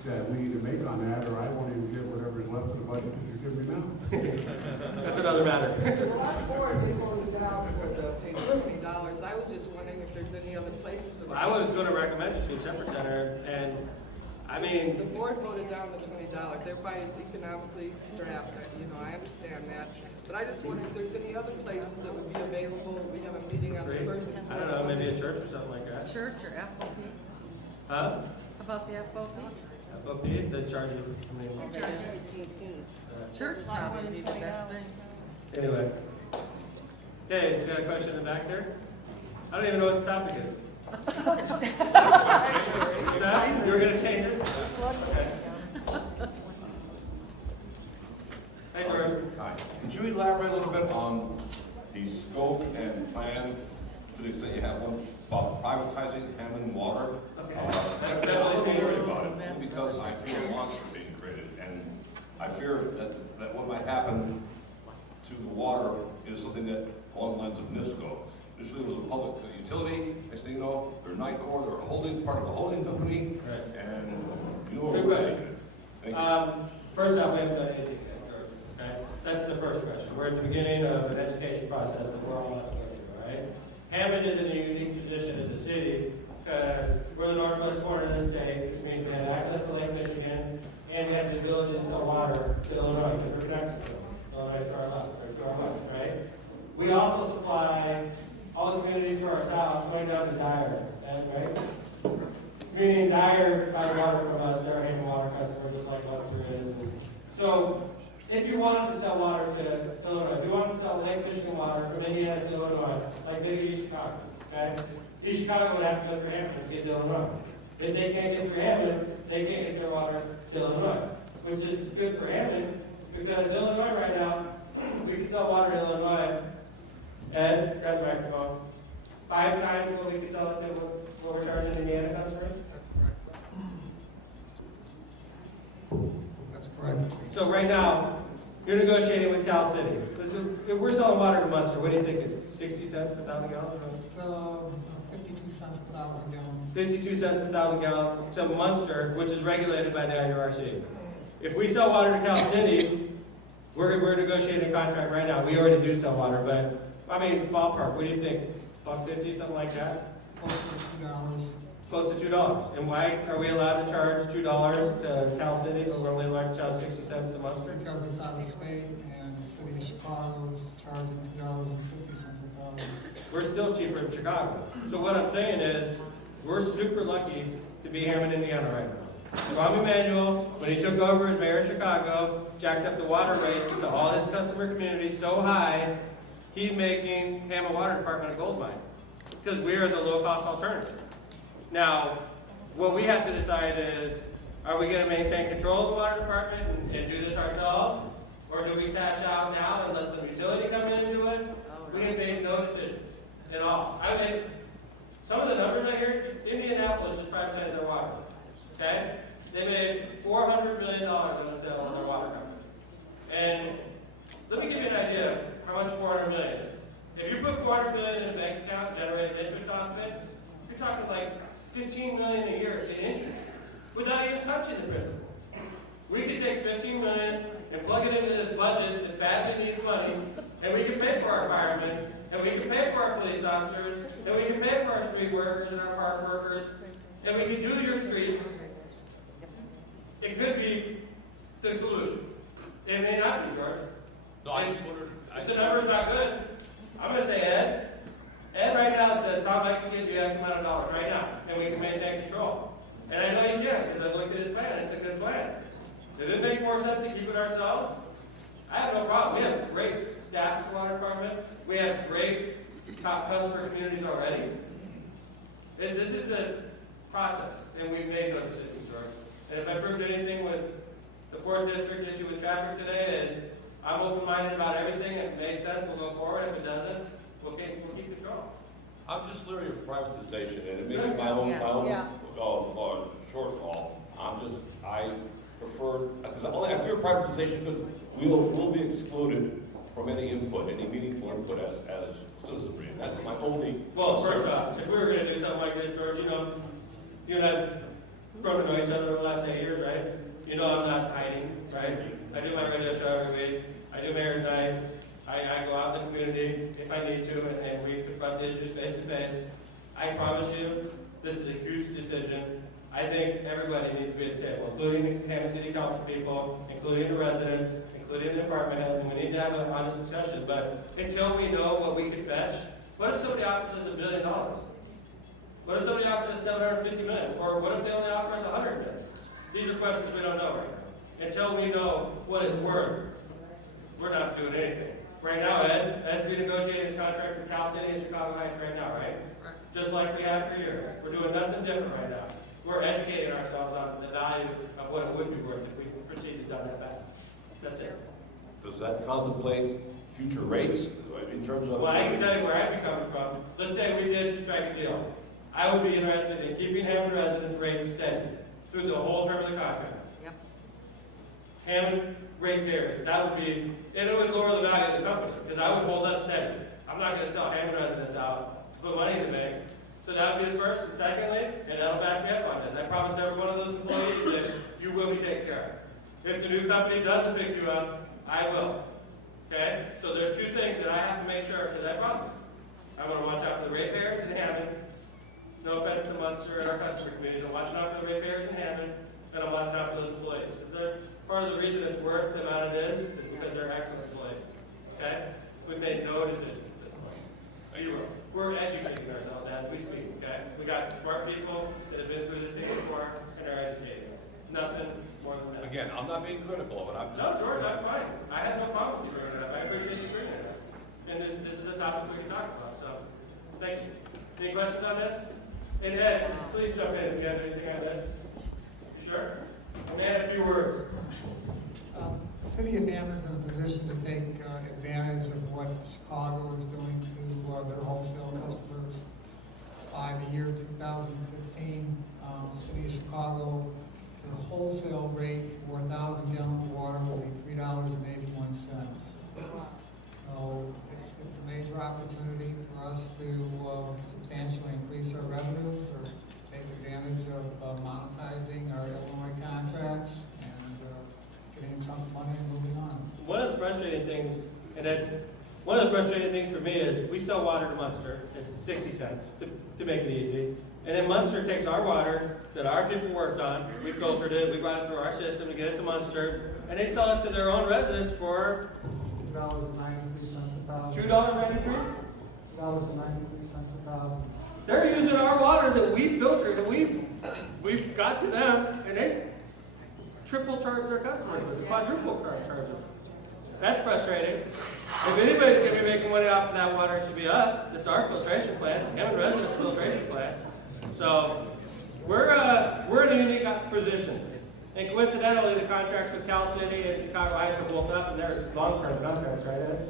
that we need to make on that, or I won't even get whatever's left of the budget that you're giving me now. That's another matter. A lot more, they voted down for the pay $20. I was just wondering if there's any other places. that we I was going to recommend the Street Shepherd Center, and I mean, The board voted down the $20. Everybody is economically strapped, I understand that. But I just wonder if there's any other places that would be available. We have a meeting on the free. first and I don't know, maybe a church or something like that. Church or FOP? Huh? How about the FOP? FOP, they charge you, I mean, Church probably be the best thing. anyway. Okay, you got a question in the back there? I don't even know what the topic is. What's that? You were gonna change it? Okay. Hey, George. Hi. Could you elaborate a little bit on the scope and plan, to the extent you have one, about privatizing Hammond Water? That's I'm a little definitely worried about it, because I fear a monster being created, and I fear that what might happen to the water is something that along the lines of NISCO. Initially, it was a public utility, next thing you know, they're NICOR, they're a holding, part of a holding company, and you know what Good we're question. taking it. Thank you. First off, we haven't done anything yet, George. Okay? That's the first question. We're at the beginning of an education process that we're all about to go through, right? Hammond is in a unique position as a city because we're the northwest corner of the state, which means we have access to Lake Michigan, and we have the ability to sell water to Illinois because we're connected to them. Illinois to our left, or to our west, right? We also supply all the communities to our south, going down to Dyer, right? Community in Dyer buys water from us, they're a Hammond water customer, just like Webster is. So, if you wanted to sell water to Illinois, if you wanted to sell Lake Michigan water from Indiana to Illinois, like they do East Chicago, okay? East Chicago would have to go through Hammond to get to Illinois. If they can't get through Hammond, they can't get their water to Illinois, which is good for Hammond, because Illinois right now, we can sell water to Illinois at, grab the microphone, 5 times what we can sell it to what we're charging Indiana customers. That's correct. So right now, you're negotiating with Cal City. If we're selling water to Munster, what do you think it is? 60 cents per 1,000 gallons? It's 52 cents per 1,000 gallons. 52 cents per 1,000 gallons to Munster, which is regulated by the IURC. If we sell water to Cal City, we're negotiating a contract right now. We already do sell water, but I mean, ballpark, what do you think? $1.50, something like that? Close to $2. Close to $2. And why are we allowed to charge $2 to Cal City, but we're only allowed to charge 60 cents to Munster? Because it's out of state and the city of Chicago is charging $2.50 a thousand. We're still cheaper in Chicago. So what I'm saying is, we're super lucky to be here in Indiana right now. Rahm Emanuel, when he took over as mayor of Chicago, jacked up the water rates to all his customer communities so high, he's making Hammond Water Department a gold mine. Because we are the low-cost alternative. Now, what we have to decide is, are we going to maintain control of the water department and do this ourselves? Or do we cash out now and let some utility come in and do it? We have made no decisions at all. I mean, some of the numbers I hear, Indianapolis is privatizing their water. Okay? They made $400 million on the sale of their water company. And let me give you an idea of how much $400 million is. If you put $400 million in a bank account, generating interest off of it, you're talking like $15 million a year in interest, without even touching the principal. We could take $15 million and plug it into this budget that badly needs money, and we can pay for our firemen, and we can pay for our police officers, and we can pay for our street workers and our park workers, and we can do your streets. It could be the solution. It may not be, George. No, I just wondered. If the number's not good, I'm going to say Ed. Ed right now says, Tom, I can give you X amount of dollars right now, and we can maintain control. And I know you can, because I've looked at his plan. It's a good plan. If it makes more sense to keep it ourselves, I have no problem. We have great staff at the water department. We have great top customer communities already. This is a process, and we've made no decisions, George. And if I proved anything with the 4th District issue with traffic today is I'm open-minded about everything. If it makes sense, we'll go forward. If it doesn't, we'll keep control. I'm just leery of privatization, and it may be my own shortfall. I prefer, because I fear privatization because we'll be excluded from any input, any meaningful input as citizenry. And that's my only. Well, first off, if we were going to do something like this, George, you and I have grown to know each other over the last 8 years, right? You know I'm not hiding, right? I do my radio show every week. I do Mayor's Night. I go out in the community if I need to, and we confront the issues face to face. I promise you, this is a huge decision. I think everybody needs to be at the table, including the Hammond City Council people, including the residents, including the department heads, and we need to have an honest discussion. But until we know what we can fetch, what if somebody offers us $1 billion? What if somebody offers us $750 million? Or what if they only offer us $100 million? These are questions we don't know right now. Until we know what it's worth, we're not doing anything. Right now, Ed's renegotiating his contract with Cal City and Chicago Heights right now, right? Just like we have for years. We're doing nothing different right now. We're educating ourselves on the value of what it would be worth if we proceeded down that path. That's it. Does that contemplate future rates in terms of? Well, I can tell you where I'd be coming from. Let's say we did strike a deal. I would be interested in keeping Hammond residents' rates steady through the whole term of the contract. Yep. Hammond ratepayers, that would be, and it would lower the value of the company, because I would hold us steady. I'm not going to sell Hammond residents out to put money to make. So that would be the first, and secondly, and that'll back me up on this. I promised every one of those employees that you will be taken care of. If the new company doesn't pick you up, I will. Okay? So there's two things that I have to make sure, because I promised. I'm going to watch out for the ratepayers in Hammond. No offense to Munster and our customer communities. I'm watching out for the ratepayers in Hammond, and I'm watching out for those employees. Because part of the reason it's worth the amount it is because they're excellent employees. Okay? We've made no decisions at this point. Zero. We're educating ourselves as we speak, okay? We got smart people that have been through this thing before and are educating us. Nothing more than that. Again, I'm not being critical of it. I'm just. No, George, I'm fine. I have no problem with you bringing it up. I appreciate you bringing it up. And this is a topic we can talk about, so thank you. Any questions on this? And Ed, please jump in if you have anything on this. You sure? I'm going to add a few words. The city of Hammond is in a position to take advantage of what Chicago is doing to their wholesale customers. By the year 2015, the city of Chicago, the wholesale rate for 1,000 gallons of water will be $3.81. So it's a major opportunity for us to substantially increase our revenues or take advantage of monetizing our Illinois contracts and getting a chunk of money and moving on. One of the frustrating things, one of the frustrating things for me is we sell water to Munster. It's 60 cents to make it easy. And then Munster takes our water that our people worked on, we filtered it, we brought it through our system to get it to Munster, and they sell it to their own residents for $2.93 a thousand. $2.93? $2.93 a thousand. They're using our water that we filtered and we've got to them, and they triple charge their customers with it, quadruple charge them. That's frustrating. If anybody's gonna be making money off of that water, it should be us. It's our filtration plant. It's Hammond Residence filtration plant. So we're in a unique position. And coincidentally, the contracts with Cal City and Chicago Heights are both up, and they're long-term contracts, right, Ed?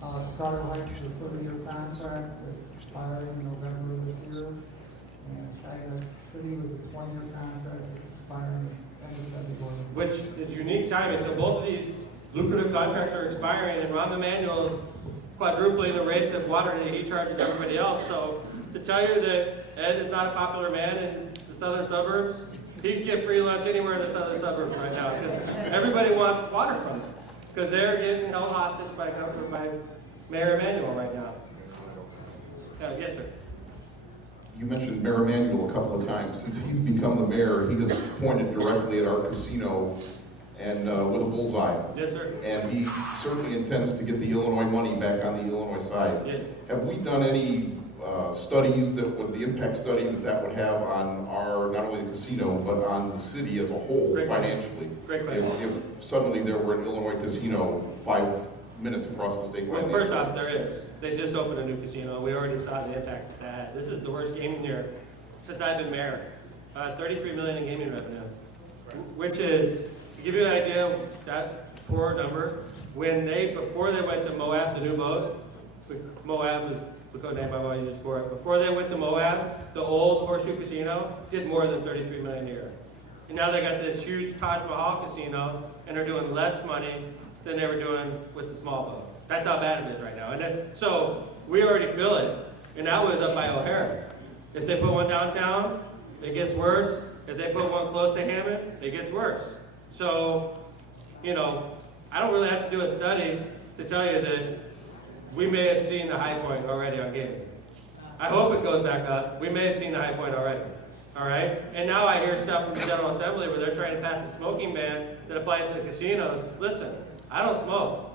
Chicago Heights is a 30-year contract that's expiring in November of this year. And Chicago City was a 20-year contract that's expiring in February. Which is unique timing. So both of these lucrative contracts are expiring, and Ron Emanuel is quadrupling the rates of water that he charges everybody else. So to tell you that Ed is not a popular man in the southern suburbs, he'd get free lunch anywhere in the southern suburbs right now because everybody wants water from him because they're getting held hostage by Mayor Emanuel right now. Yes, sir. You mentioned Mayor Emanuel a couple of times. Since he's become the mayor, he has pointed directly at our casino and with a bullseye. Yes, sir. And he certainly intends to get the Illinois money back on the Illinois side. Yes. Have we done any studies with the impact study that would have on our, not only the casino, but on the city as a whole financially? Great question. If suddenly there were an Illinois casino 5 minutes across the state line. Well, first off, there is. They just opened a new casino. We already saw the impact that had. This is the worst gaming year since I've been mayor. $33 million in gaming revenue, which is, to give you an idea of that poor number, before they went to Moab, the new Moab, Moab is the code name I've always used for it. Before they went to Moab, the old Horseshoe Casino did more than $33 million a year. And now they got this huge Taj Mahal casino, and they're doing less money than they were doing with the small boat. That's how bad it is right now. And then, so we already feel it, and that was up by O'Hara. If they put one downtown, it gets worse. If they put one close to Hammond, it gets worse. So, I don't really have to do a study to tell you that we may have seen the high point already on gaming. I hope it goes back up. We may have seen the high point already. All right? And now I hear stuff from the General Assembly where they're trying to pass a smoking ban that applies to the casinos. Listen, I don't smoke.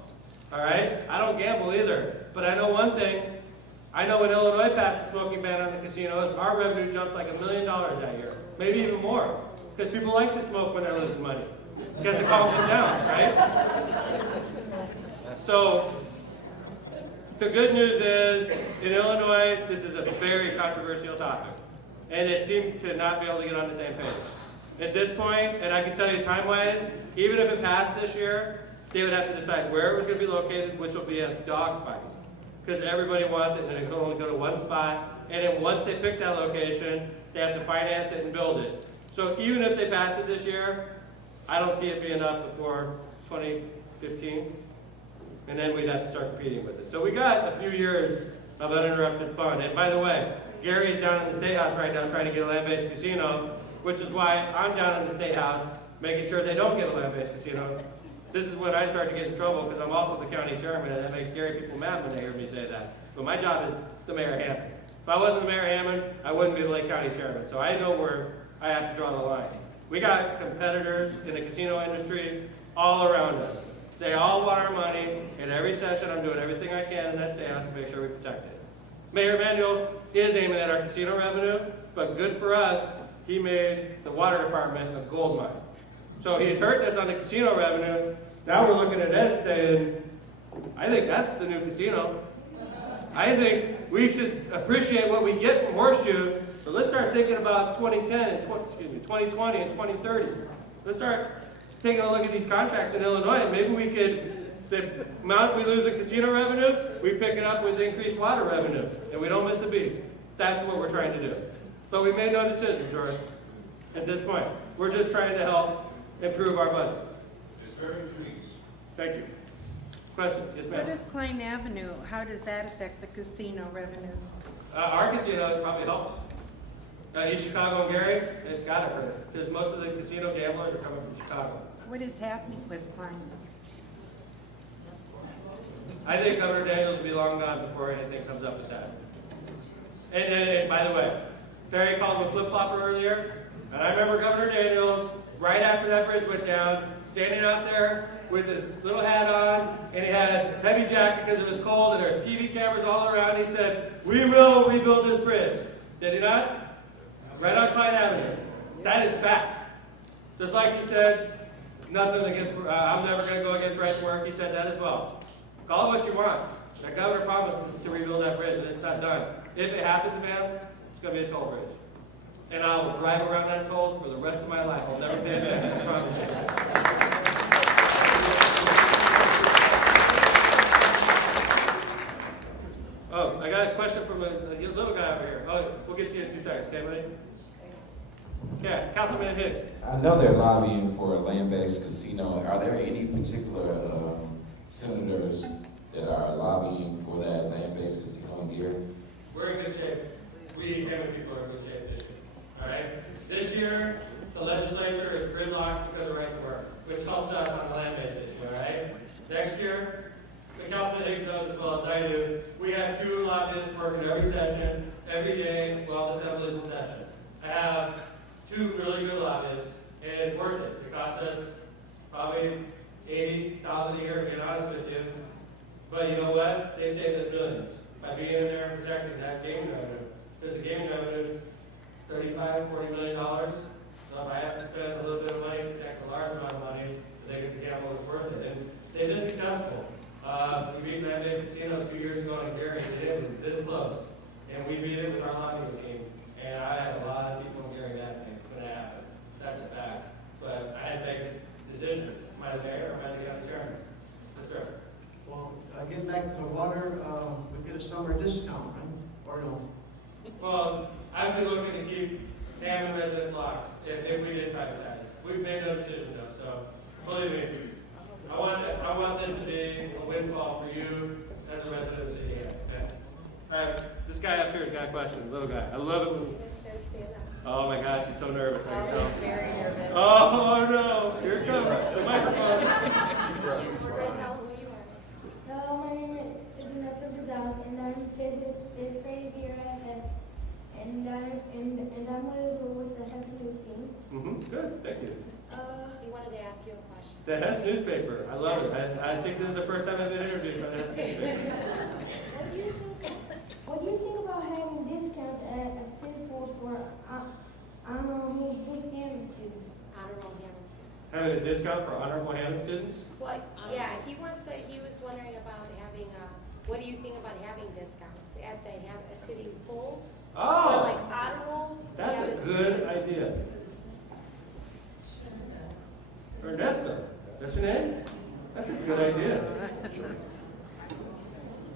All right? I don't gamble either. But I know one thing. I know when Illinois passed a smoking ban on the casinos, our revenue jumped like $1 million that year. Maybe even more. Because people like to smoke when they're losing money. Because it calms them down, right? So, the good news is, in Illinois, this is a very controversial topic. And they seem to not be able to get on the same page. At this point, and I can tell you time-wise, even if it passed this year, they would have to decide where it was going to be located, which will be a dogfight. Because everybody wants it, and it can only go to one spot. And then once they pick that location, they have to finance it and build it. So even if they pass it this year, I don't see it being up before 2015. And then we'd have to start competing with it. So we got a few years of uninterrupted fun. And by the way, Gary's down in the State House right now trying to get a land-based casino, which is why I'm down in the State House making sure they don't get a land-based casino. This is when I start to get in trouble because I'm also the county chairman, and that makes Gary people mad when they hear me say that. But my job is the Mayor Hammond. If I wasn't the Mayor Hammond, I wouldn't be the Lake County chairman. So I know where I have to draw the line. We got competitors in the casino industry all around us. They all want our money. In every session, I'm doing everything I can in that State House to make sure we protect it. Mayor Emanuel is aiming at our casino revenue, but good for us, he made the water department a gold mine. So he's hurting us on the casino revenue. Now we're looking at Ed saying, I think that's the new casino. I think we should appreciate what we get from Horseshoe, but let's start thinking about 2010 and 2020 and 2030. Let's start taking a look at these contracts in Illinois, and maybe we could, the amount we lose in casino revenue, we pick it up with increased water revenue, and we don't miss a beat. That's what we're trying to do. But we made no decisions, George, at this point. We're just trying to help improve our budget. It's very intriguing. Thank you. Questions? Yes, ma'am. What is Klein Avenue? How does that affect the casino revenue? Our casino probably helps. East Chicago and Gary, it's got to hurt. Because most of the casino gamblers are coming from Chicago. What is happening with Klein? I think Governor Daniels will be long gone before anything comes up with that. And by the way, Terry called me flip-flopper earlier, and I remember Governor Daniels right after that bridge went down, standing out there with his little hat on, and he had heavy jacket because it was cold, and there's TV cameras all around. He said, "We will rebuild this bridge." Did he not? Right on Klein Avenue. That is fact. Just like he said, nothing against, I'm never going to go against right to work. He said that as well. Call it what you want. That governor promised to rebuild that bridge, and it's not done. If it happens, man, it's going to be a toll bridge. And I will drive around that toll for the rest of my life. I'll never pay it back. I promise you. Oh, I got a question from a little guy over here. Oh, we'll get to you in 2 seconds, okay, buddy? Okay, Councilman Higgs. I know they're lobbying for a land-based casino. Are there any particular senators that are lobbying for that land-based casino in Gary? We're in good shape. We, Hammond people, are in good shape this year. All right? This year, the legislature is gridlocked because of right to work, which helps us on the land-based issue, all right? Next year, the Councilman Higgs knows as well as I do, we have 2 lobbyists working every session, every day while the assembly is in session. I have 2 really good lobbyists, and it's worth it. It costs us probably $80,000 a year, to be honest with you. But you know what? They saved us millions by being in there and protecting that gaming revenue. Because the gaming revenue is $35, $40 million. So if I have to spend a little bit of money to protect a large amount of money, I think it's a gamble that's worth it. And they've been successful. We beat land-based casinos 2 years ago in Gary, and it was this close. And we beat it with our lobbying team. And I had a lot of people in Gary that night when it happened. That's a fact. But I had to make a decision. Am I the mayor or am I the county chairman? Yes, sir. Well, getting back to the water, we get a summer discount, right? Or no? Well, I've been looking to keep Hammond residents locked if we did privatize. We've made no decision though, so believe me, I want this to be a windfall for you as a resident of the city. Okay? All right, this guy up here has got a question, little guy. I love it when. Oh my gosh, he's so nervous. I can tell. Very nervous. Oh no! Here it comes. The microphone. Hello, my name is Vanessa Brazil, and I'm fifth grade here at Hess, and I'm with the Hess News team. Good, thank you. He wanted to ask you a question. The Hess newspaper, I love it. I think this is the first time I've been introduced by the Hess newspaper. What do you think about having discounts at a city pool for honorable Hammond students? Honorable Hammond students. Having a discount for honorable Hammond students? Well, yeah, he was wondering about having what do you think about having discounts at a city pools? Oh! Or like honorables? That's a good idea. Ernesto, that's your name? That's a good idea.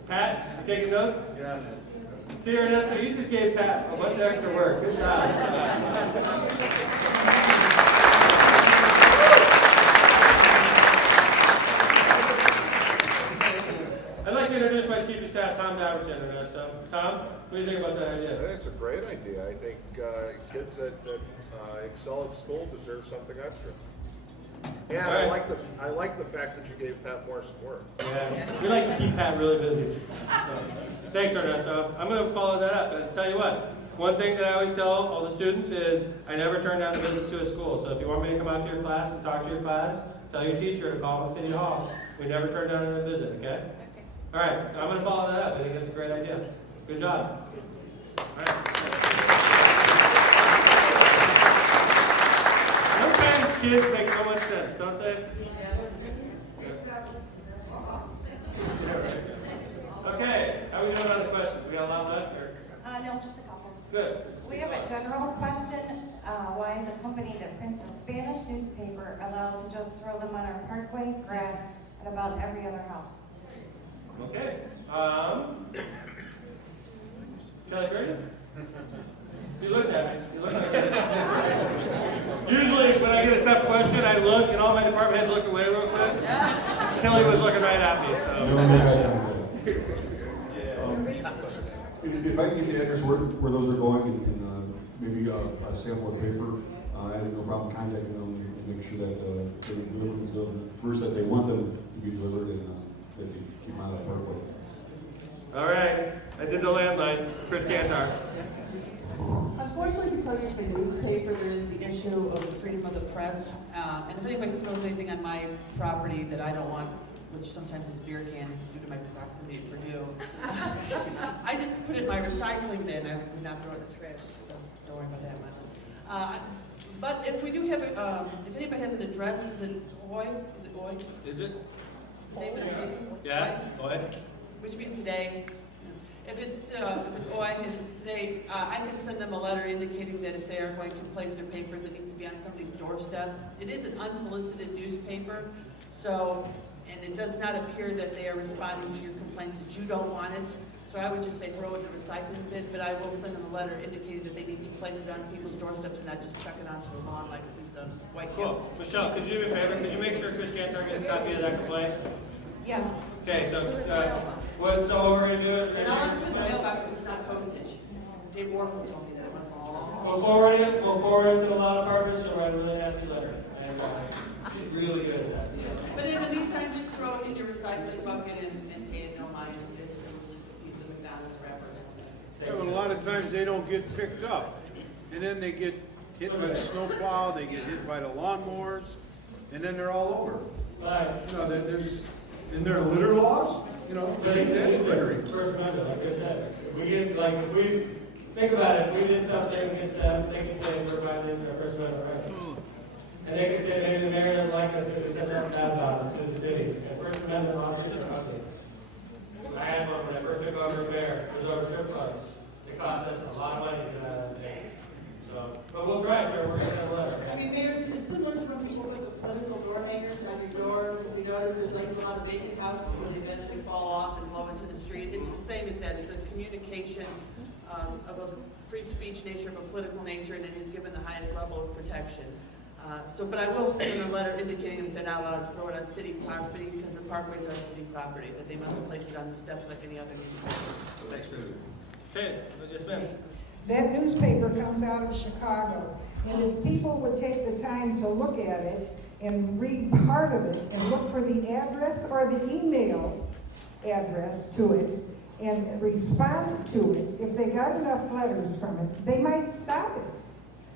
Pat, you taking notes? Yeah. See, Ernesto, you just gave Pat a bunch of extra work. Good job. I'd like to introduce my chief of staff, Tom Daverton, Ernesto. Tom, what do you think about that idea? It's a great idea. I think kids that excel at school deserve something extra. And All right. I like the fact that you gave Pat more support. Yeah. We like to keep Pat really busy. So, thanks, Ernesto. I'm going to follow that up and tell you what. One thing that I always tell all the students is I never turn down a visit to a school. So if you want me to come out to your class and talk to your class, tell your teacher to call them at City Hall. We never turn down a visit, okay? All right, I'm going to follow that up. I think that's a great idea. Good job. All right. Sometimes kids make so much sense, don't they? Okay, how are we doing on the questions? We got a lot left, or? No, just a couple. Good. We have a general question. Why is a company that prints a Spanish newspaper allowed to just throw them on our parkway grass at about every other house? Okay. Kelly Brady? You looked at me. You looked at me. Usually, when I get a tough question, I look, and all my department heads look away real quick. Kelly was looking right at me, so. If I can get the address where those are going and maybe a sample of paper, I have no problem contacting them and make sure that they deliver the first that they want them to be delivered and that they keep them out of the parkway. All right. I did the landline. Chris Cantar. I'm Unfortunately, because it's a newspaper, there is the issue of the freedom of the press. And if anybody throws anything on my property that I don't want, which sometimes is beer cans due to my proximity to Purdue, I just put it in my recycling bin. I would not throw it in the trash, so don't worry about that, Mylan. But if we do have, if anybody has an address, is it Oi? Is it Oi? Is it? The name of the paper? Yeah, go ahead. Which means today. If it's Oi, if it's today, I can send them a letter indicating that if they are going to place their papers, it needs to be on somebody's doorstep. It is an unsolicited newspaper, so, and it does not appear that they are responding to your complaints that you don't want it. So I would just say throw it in the recycling bin, but I will send them a letter indicating that they need to place it on people's doorsteps and not just chuck it onto the lawn like a piece of White Cool. Castle. Michelle, could you do me a favor? Could you make sure Chris Cantor gets a copy of that complaint? Yes. Okay, so, what we're gonna do it. And I'll put it in the mailbox if it's not postage. Dave Warren told me that it wasn't all. We'll forward it to the law department, she'll write a really nasty letter. And she's really good at that. But in the meantime, just throw it in your recycling bucket and pay it no mind if it was just a piece of McDonald's wrapper or something. Yeah, but a lot of times they don't get picked up. And then they get hit by the snowplow, they get hit by the lawnmowers, and then they're all over. Right. You know, and there are litter laws, you know, that's littering. First Amendment, like I said, we get, like, if we, think about it, if we did something against them, they can say we're violating their First Amendment rights. And they can say maybe the mayor doesn't like us because we said something bad about them to the city. And First Amendment laws are ugly. I had one when I first took over as mayor, it was over strip clubs. It cost us a lot of money to get out of the day. So, but we'll try, sir, we're gonna send a letter. I mean, Mayor, it's similar to when people put the political door hangers on your door. If you notice, there's like a lot of vacant houses where they eventually fall off and blow into the street. It's the same as that. It's a communication of a free speech nature, of a political nature, and it is given the highest level of protection. But I will send them a letter indicating that they're not allowed to throw it on city property because the parkways are city property, that they must place it on the steps like any other newspaper. Thanks, Chris. Okay, yes, ma'am. That newspaper comes out of Chicago, and if people would take the time to look at it and read part of it and look for the address or the email address to it and respond to it, if they got enough letters from it, they might stop it.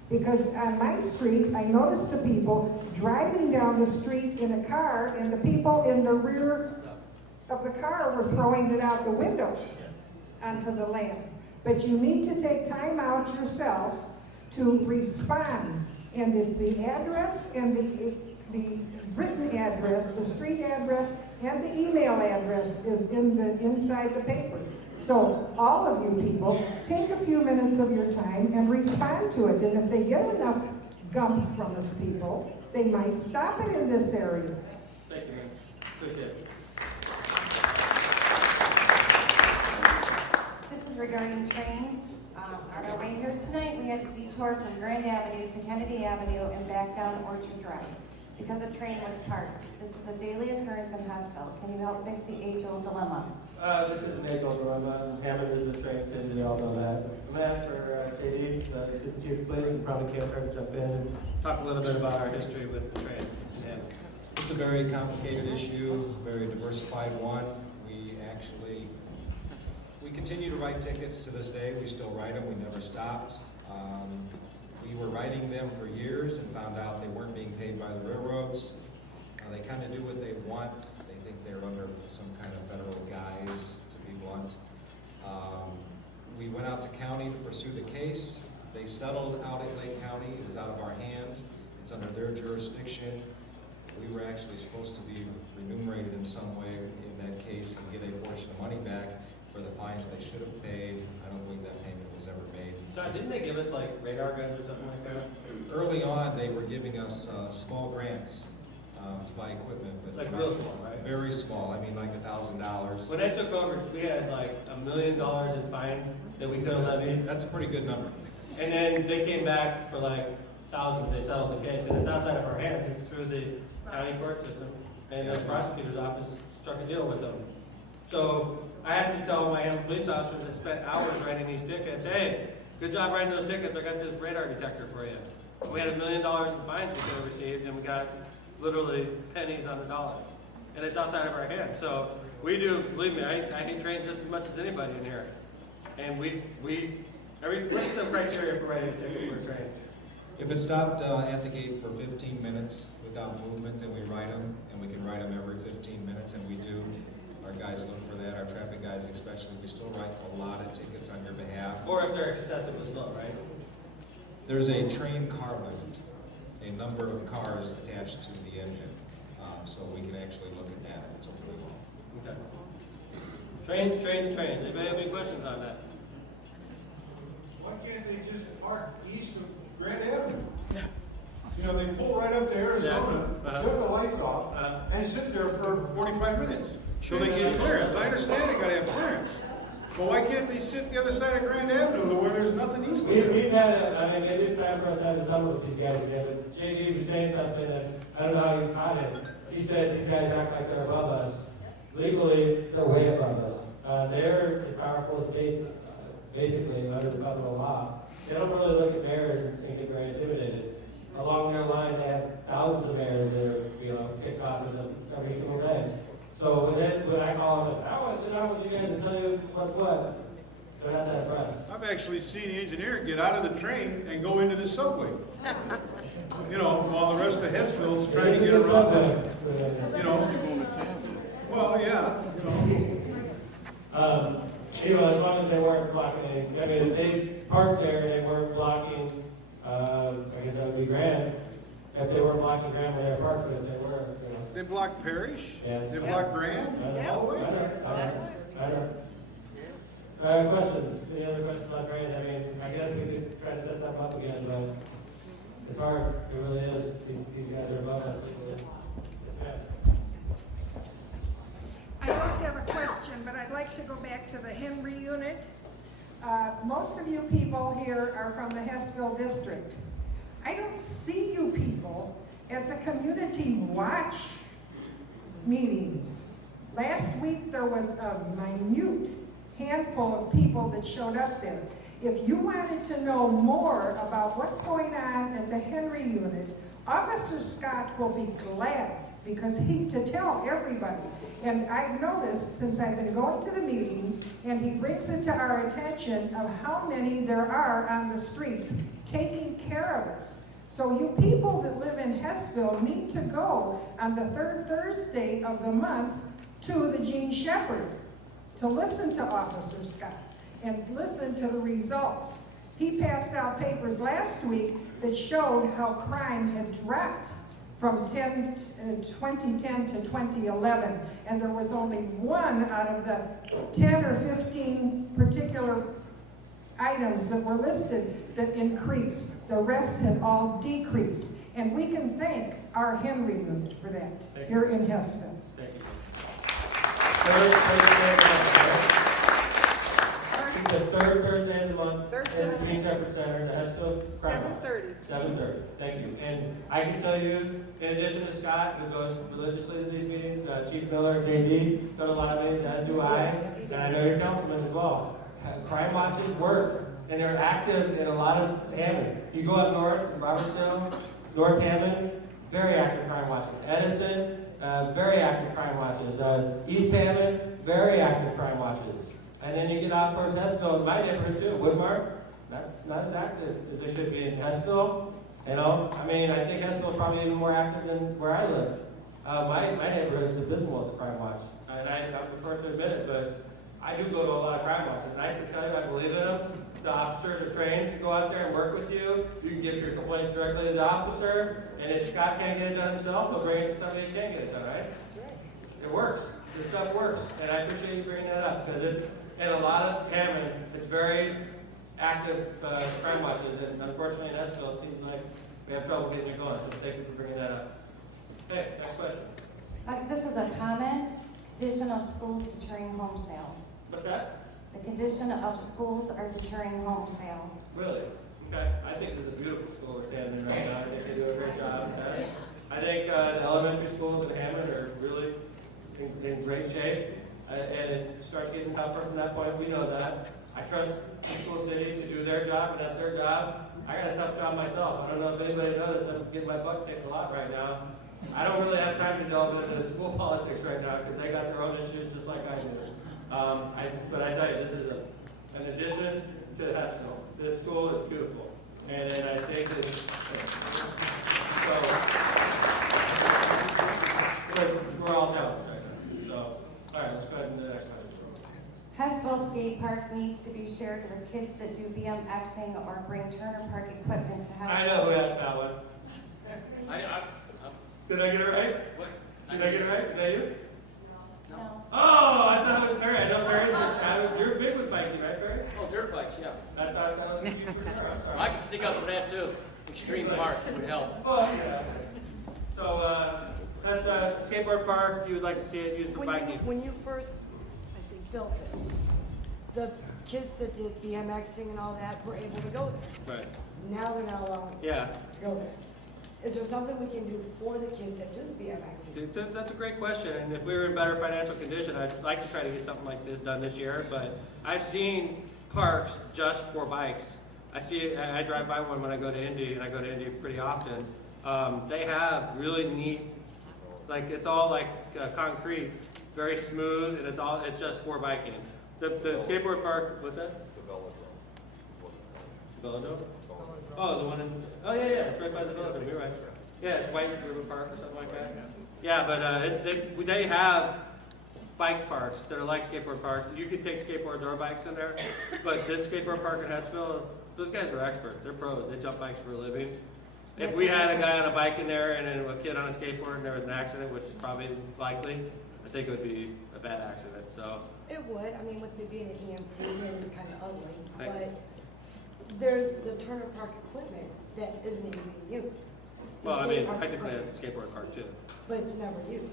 Because on my street, I noticed the people driving down the street in a car, and the people in the rear of the car were throwing it out the windows onto the land. But you need to take time out yourself to respond. And if the address and the written address, the street address, and the email address is inside the paper. So all of you people, take a few minutes of your time and respond to it. And if they get enough gump from us people, they might stop it in this area. Thank you, appreciate it. This is regarding trains. On our way here tonight, we had to detour from Grand Avenue to Kennedy Avenue and back down Orchard Drive because a train was parked. This is a daily occurrence in Hussville. Can you help fix the age-old dilemma? This is an age-old dilemma. Hammond is a train city, we all know that. I'm gonna ask for JD, the assistant chief of police, and probably Kim to jump in and talk a little bit about our history with the trains. Yeah. It's a very complicated issue, very diversified one. We continue to write tickets to this day. We still write them. We never stopped. We were writing them for years and found out they weren't being paid by the railroads. They kind of do what they want. They think they're under some kind of federal guise, to be blunt. We went out to county to pursue the case. They settled out at Lake County. It was out of our hands. It's under their jurisdiction. We were actually supposed to be remunerated in some way in that case and get a portion of money back for the fines they should have paid. I don't believe that payment was ever made. So didn't they give us like radar guns or something like that? Early on, they were giving us small grants to buy equipment, but Like real small, right? Very small. I mean, like $1,000. When I took over, we had like $1 million in fines that we could have levied. That's a pretty good number. And then they came back for like thousands. They settled the case, and it's outside of our hands. It's through the county court system, and the prosecutor's office struck a deal with them. So I have to tell my police officers that spent hours writing these tickets, hey, good job writing those tickets. I got this radar detector for you. We had $1 million in fines we could have received, and we got literally pennies on the dollar. And it's outside of our hands. So we do, believe me, I hate trains just as much as anybody in here. And we What's the criteria for writing a ticket for a train? If it's stopped at the gate for 15 minutes without movement, then we write them, and we can write them every 15 minutes, and we do. Our guys look for that, our traffic guys especially. We still write a lot of tickets on your behalf. Or if they're excessively slow, right? There's a train car limit, a number of cars attached to the engine, so we can actually look at that if it's overly long. Okay. Trains. Anybody have any questions on that? Why can't they just park east of Grand Avenue? You know, they pull right up to Arizona, shut the lights off, and sit there for 45 minutes. So they get clearance. I understand they gotta have clearance. But why can't they sit the other side of Grand Avenue where there's nothing east of there? We've had maybe it's time for us to have a summer with these guys again, but JD was saying something that I don't know how you caught it. He said these guys act like they're above us. Legally, they're way above us. They're as powerful as states, basically, under the federal law. They don't really look at mayors and get very intimidated. Along their line, they have thousands of mayors that are, kicked off of them every single day. So when I call them, I want to sit down with you guys and tell you what's what. They're not that impressed. I've actually seen the engineer get out of the train and go into the subway. You know, while the rest of Hessville's trying to get around that. You know, well, yeah, Anyway, as long as they weren't blocking any, I mean, if they parked there and they weren't blocking, I guess that would be Grand. If they weren't blocking Grand where they were parked, but if they were, They blocked Parrish, Yeah. they blocked Grand, all the way. I know. Questions? Any other questions on trains? I mean, I guess we could try to set something up again, but it's hard. It really is. These guys are above us. I don't have a question, but I'd like to go back to the Henry unit. Most of you people here are from the Hessville district. I don't see you people at the community watch meetings. Last week there was a minute handful of people that showed up there. If you wanted to know more about what's going on at the Henry unit, Officer Scott will be glad because to tell everybody. And I've noticed since I've been going to the meetings, and he brings it to our attention of how many there are on the streets taking care of us. So you people that live in Hessville need to go on the third Thursday of the month to the Gene Shepherd to listen to Officer Scott and listen to the results. He passed out papers last week that showed how crime had dropped from 2010 to 2011, and there was only one out of the 10 or 15 particular items that were listed that increased. The rest had all decreased, and we can thank our Henry unit for that here in Hesston. Thank you. Third Thursday of the month at the Gene Shepherd Center, the Hessville. 7:30. 7:30. Thank you. And I can tell you, in addition to Scott, who goes religiously to these meetings, Chief Miller, JD, go to a lot of meetings, as do I, and I know your councilman as well. Crime watches work, and they're active in a lot of Hammond. You go up north, Robertson, North Hammond, very active crime watches. Edison, very active crime watches. East Hammond, very active crime watches. And then you get out towards Hessville, my neighborhood too, Woodmark, that's not as active as they should be in Hessville. I think Hessville is probably even more active than where I live. My neighborhood is abysmal at the crime watch. And I prefer to admit it, but I do go to a lot of crime watches. And I can tell you, I believe in them. The officers are trained to go out there and work with you. You can give your complaints directly to the officer. And if Scott can't get it done himself, he'll bring it to somebody who can get it done, right? It works. This stuff works. And I appreciate you bringing that up because it's, in a lot of Hammond, it's very active crime watches. And unfortunately in Hessville, it seems like we have trouble getting it going. So thank you for bringing that up. Okay, next question. This is a comment. Condition of schools deterring home sales. What's that? The condition of schools are deterring home sales. Really? Okay. I think this is a beautiful school we're standing in right now. I think they do a great job. I think the elementary schools in Hammond are really in great shape. And it starts getting tougher from that point. We know that. I trust the school city to do their job, and that's their job. I got a tough job myself. I don't know if anybody noticed, I'm getting my butt kicked a lot right now. I don't really have time to delve into school politics right now because they got their own issues just like I do. But I tell you, this is an addition to Hessville. This school is beautiful, and I think that, so, we're all challenged right now. So, all right, let's go ahead and do the next one. Hessville Skate Park needs to be shared with kids that do BMXing or bring Turner Park equipment to Hessville. I know who asked that one. Did I get it right? What? Did I get it right? Is that you? No. Oh, I thought it was Barry. I know Barry's you're big with biking, right, Barry? Oh, dirt bikes, yeah. I thought that was you for sure. I'm sorry. I can sneak up with that too. Extreme park would help. Oh, yeah. So, that's a skateboard park. You would like to see it used for biking. When you first, I think, built it, the kids that did BMXing and all that were able to go there. Right. Now they're not allowed Yeah. to go there. Is there something we can do for the kids that do BMXing? That's a great question, and if we were in better financial condition, I'd like to try to get something like this done this year, but I've seen parks just for bikes. I drive by one when I go to Indy, and I go to Indy pretty often. They have really neat, like, it's all like concrete, very smooth, and it's just for biking. The skateboard park, what's that? The Velodrome? Oh, the one in, oh, yeah, it's right by the Velodrome, you're right. Yeah, it's White River Park or something like that. Yeah, but they have bike parks that are like skateboard parks. You can take skateboards or bikes in there, but this skateboard park in Hessville, those guys are experts. They're pros. They jump bikes for a living. If we had a guy on a bike in there and then a kid on a skateboard and there was an accident, which is probably likely, I think it would be a bad accident, so. It would, I mean, with me being an EMT, it is kind of ugly, Thank you. but there's the Turner Park equipment that isn't even being used. The Well, I skate mean, park technically, equipment, it's a skateboard park too. But it's never used.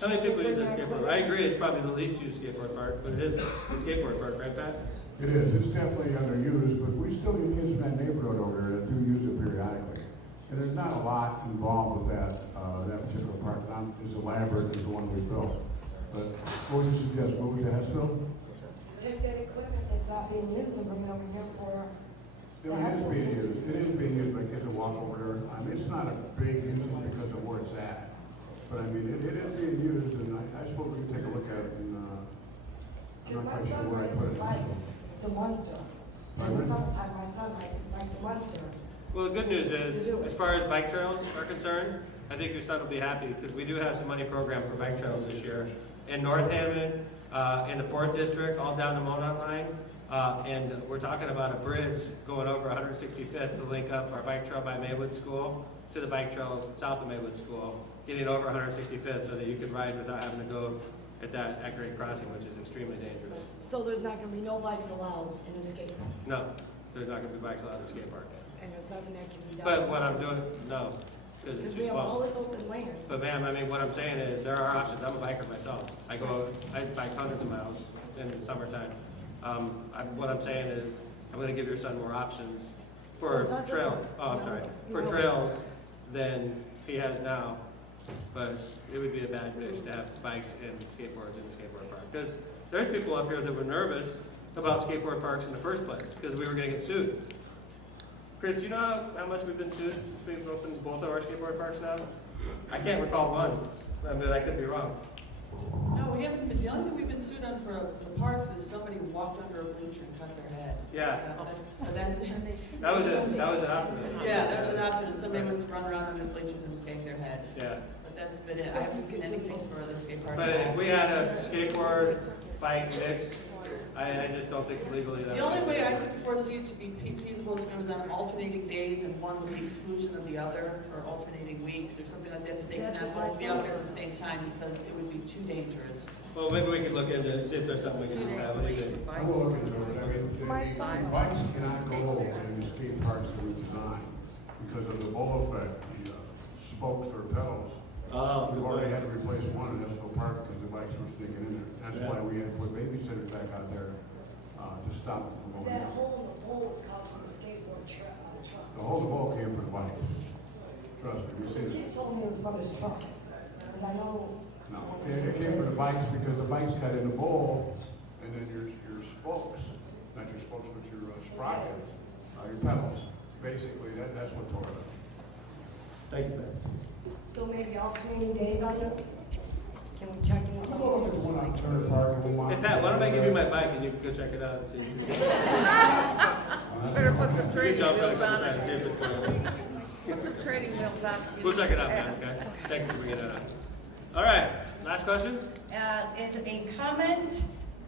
How many people use that skateboard? I agree, it's probably the least used skateboard park, but it is the skateboard park, right, Pat? It is, it's definitely underused, but we still get kids in that neighborhood over there that do use it periodically. And there's not a lot involved with that particular park, not as elaborate as the one we built. But what would you suggest, what would you have, Phil? Take that equipment that's not being used and bring it over here for. It is being used, it is being used by kids that walk over there. I mean, it's not a big use because of where it's at. But I mean, it is being used, and I suppose we can take a look at it, and I'm Because not my quite sure son where I rides put his it. bike, the Munster. In the summertime, my son rides his bike, the Munster. Well, the good news is, as far as bike trails are concerned, I think your son will be happy, because we do have some money programmed for bike trails this year. In North Hammond, in the 4th District, all down the Monot line, and we're talking about a bridge going over 165th to link up our bike trail by Maywood School to the bike trail south of Maywood School, getting over 165th so that you could ride without having to go at Great Crossing, which is extremely dangerous. So there's not gonna be no bikes allowed in the skate park, No, there's not gonna be bikes allowed in the skate park. and there's nothing that can be done. But what I'm doing, no, because it's Because too we have all small. this open land. But ma'am, I mean, what I'm saying is, there are options. I'm a biker myself. I bike hundreds of miles in the summertime. What I'm saying is, I'm gonna give your son more options Well, for it's not just trail, one. oh, I'm No, sorry, you for know. trails than he has now. But it would be a bad mix to have bikes and skateboards in the skateboard park. Because there's people up here that were nervous about skateboard parks in the first place, because we were gonna get sued. Chris, do you know how much we've been sued since we've opened both of our skateboard parks now? I can't recall one, but I could be wrong. No, we haven't been, the only thing we've been sued on for parks is somebody walked under a bleacher and cut their head. Yeah. But that's, That was an optimist. yeah, that's an option, and somebody was run around under the bleachers and banged their head. Yeah. But that's been it, I haven't seen anything for the skate park. But if we had a skateboard, bike mix, I just don't think legally that. The only way I could foresee it to be feasible is if it was on alternating days and one with the exclusion of the other, or alternating weeks or something like that, but they cannot both be out there at the same time because it would be too dangerous. Well, maybe we could look into it, see if there's something we can have. I will look into it. I mean, the bikes cannot go in the skate parks that we design because of the ball effect, the spokes or pedals. Oh, We've already had to replace one in Esco Park because the bikes were sneaking in there. That's why we had to put babysitters back out there to stop them from going in. That hole in the pole is caused from the skateboard truck on the truck. The whole ball came for the bikes. Trust me, we see He it. told me it was from his truck, because I know. No, it came for the bikes because the bikes got in the bowl and then your spokes, not your spokes, but your sprockets, your pedals. Basically, that's what tore it up. Thank you, Ben. So maybe alternating days on this? Can we check in? I'm gonna look at the one on Turner Park and we want. Hey Pat, why don't I give you my bike and you can go check it out and see. Better put some You training jump out a wheels couple on times, see if it. it's going. Put some training wheels on. We'll check it out, man, okay? Thank you for bringing that up. All right, last question? Is a comment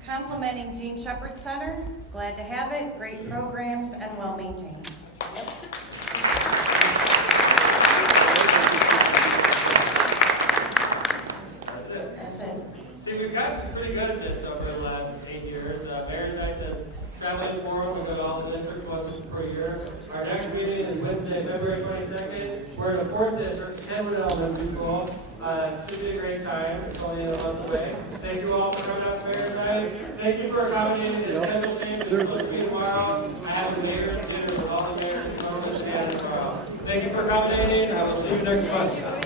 complimenting Jean Shepherd Center. Glad to have it, great programs and well maintained. That's it. See, we've gotten pretty good at this over the last 8 years. Mayor's Night's a traveling forum. We go to all the districts once per year. Our next meeting is Wednesday, February 22nd. We're in the 4th district, Kenwood Elementary School. Should be a great time. It's only a month away. Thank you all for coming out to Mayor's Night. Thank you for accommodating the schedule change. It's supposed to be tomorrow. I have the mayor's dinner with all the mayors and Northern Michigan tomorrow. Thank you for accommodating. I will see you next month.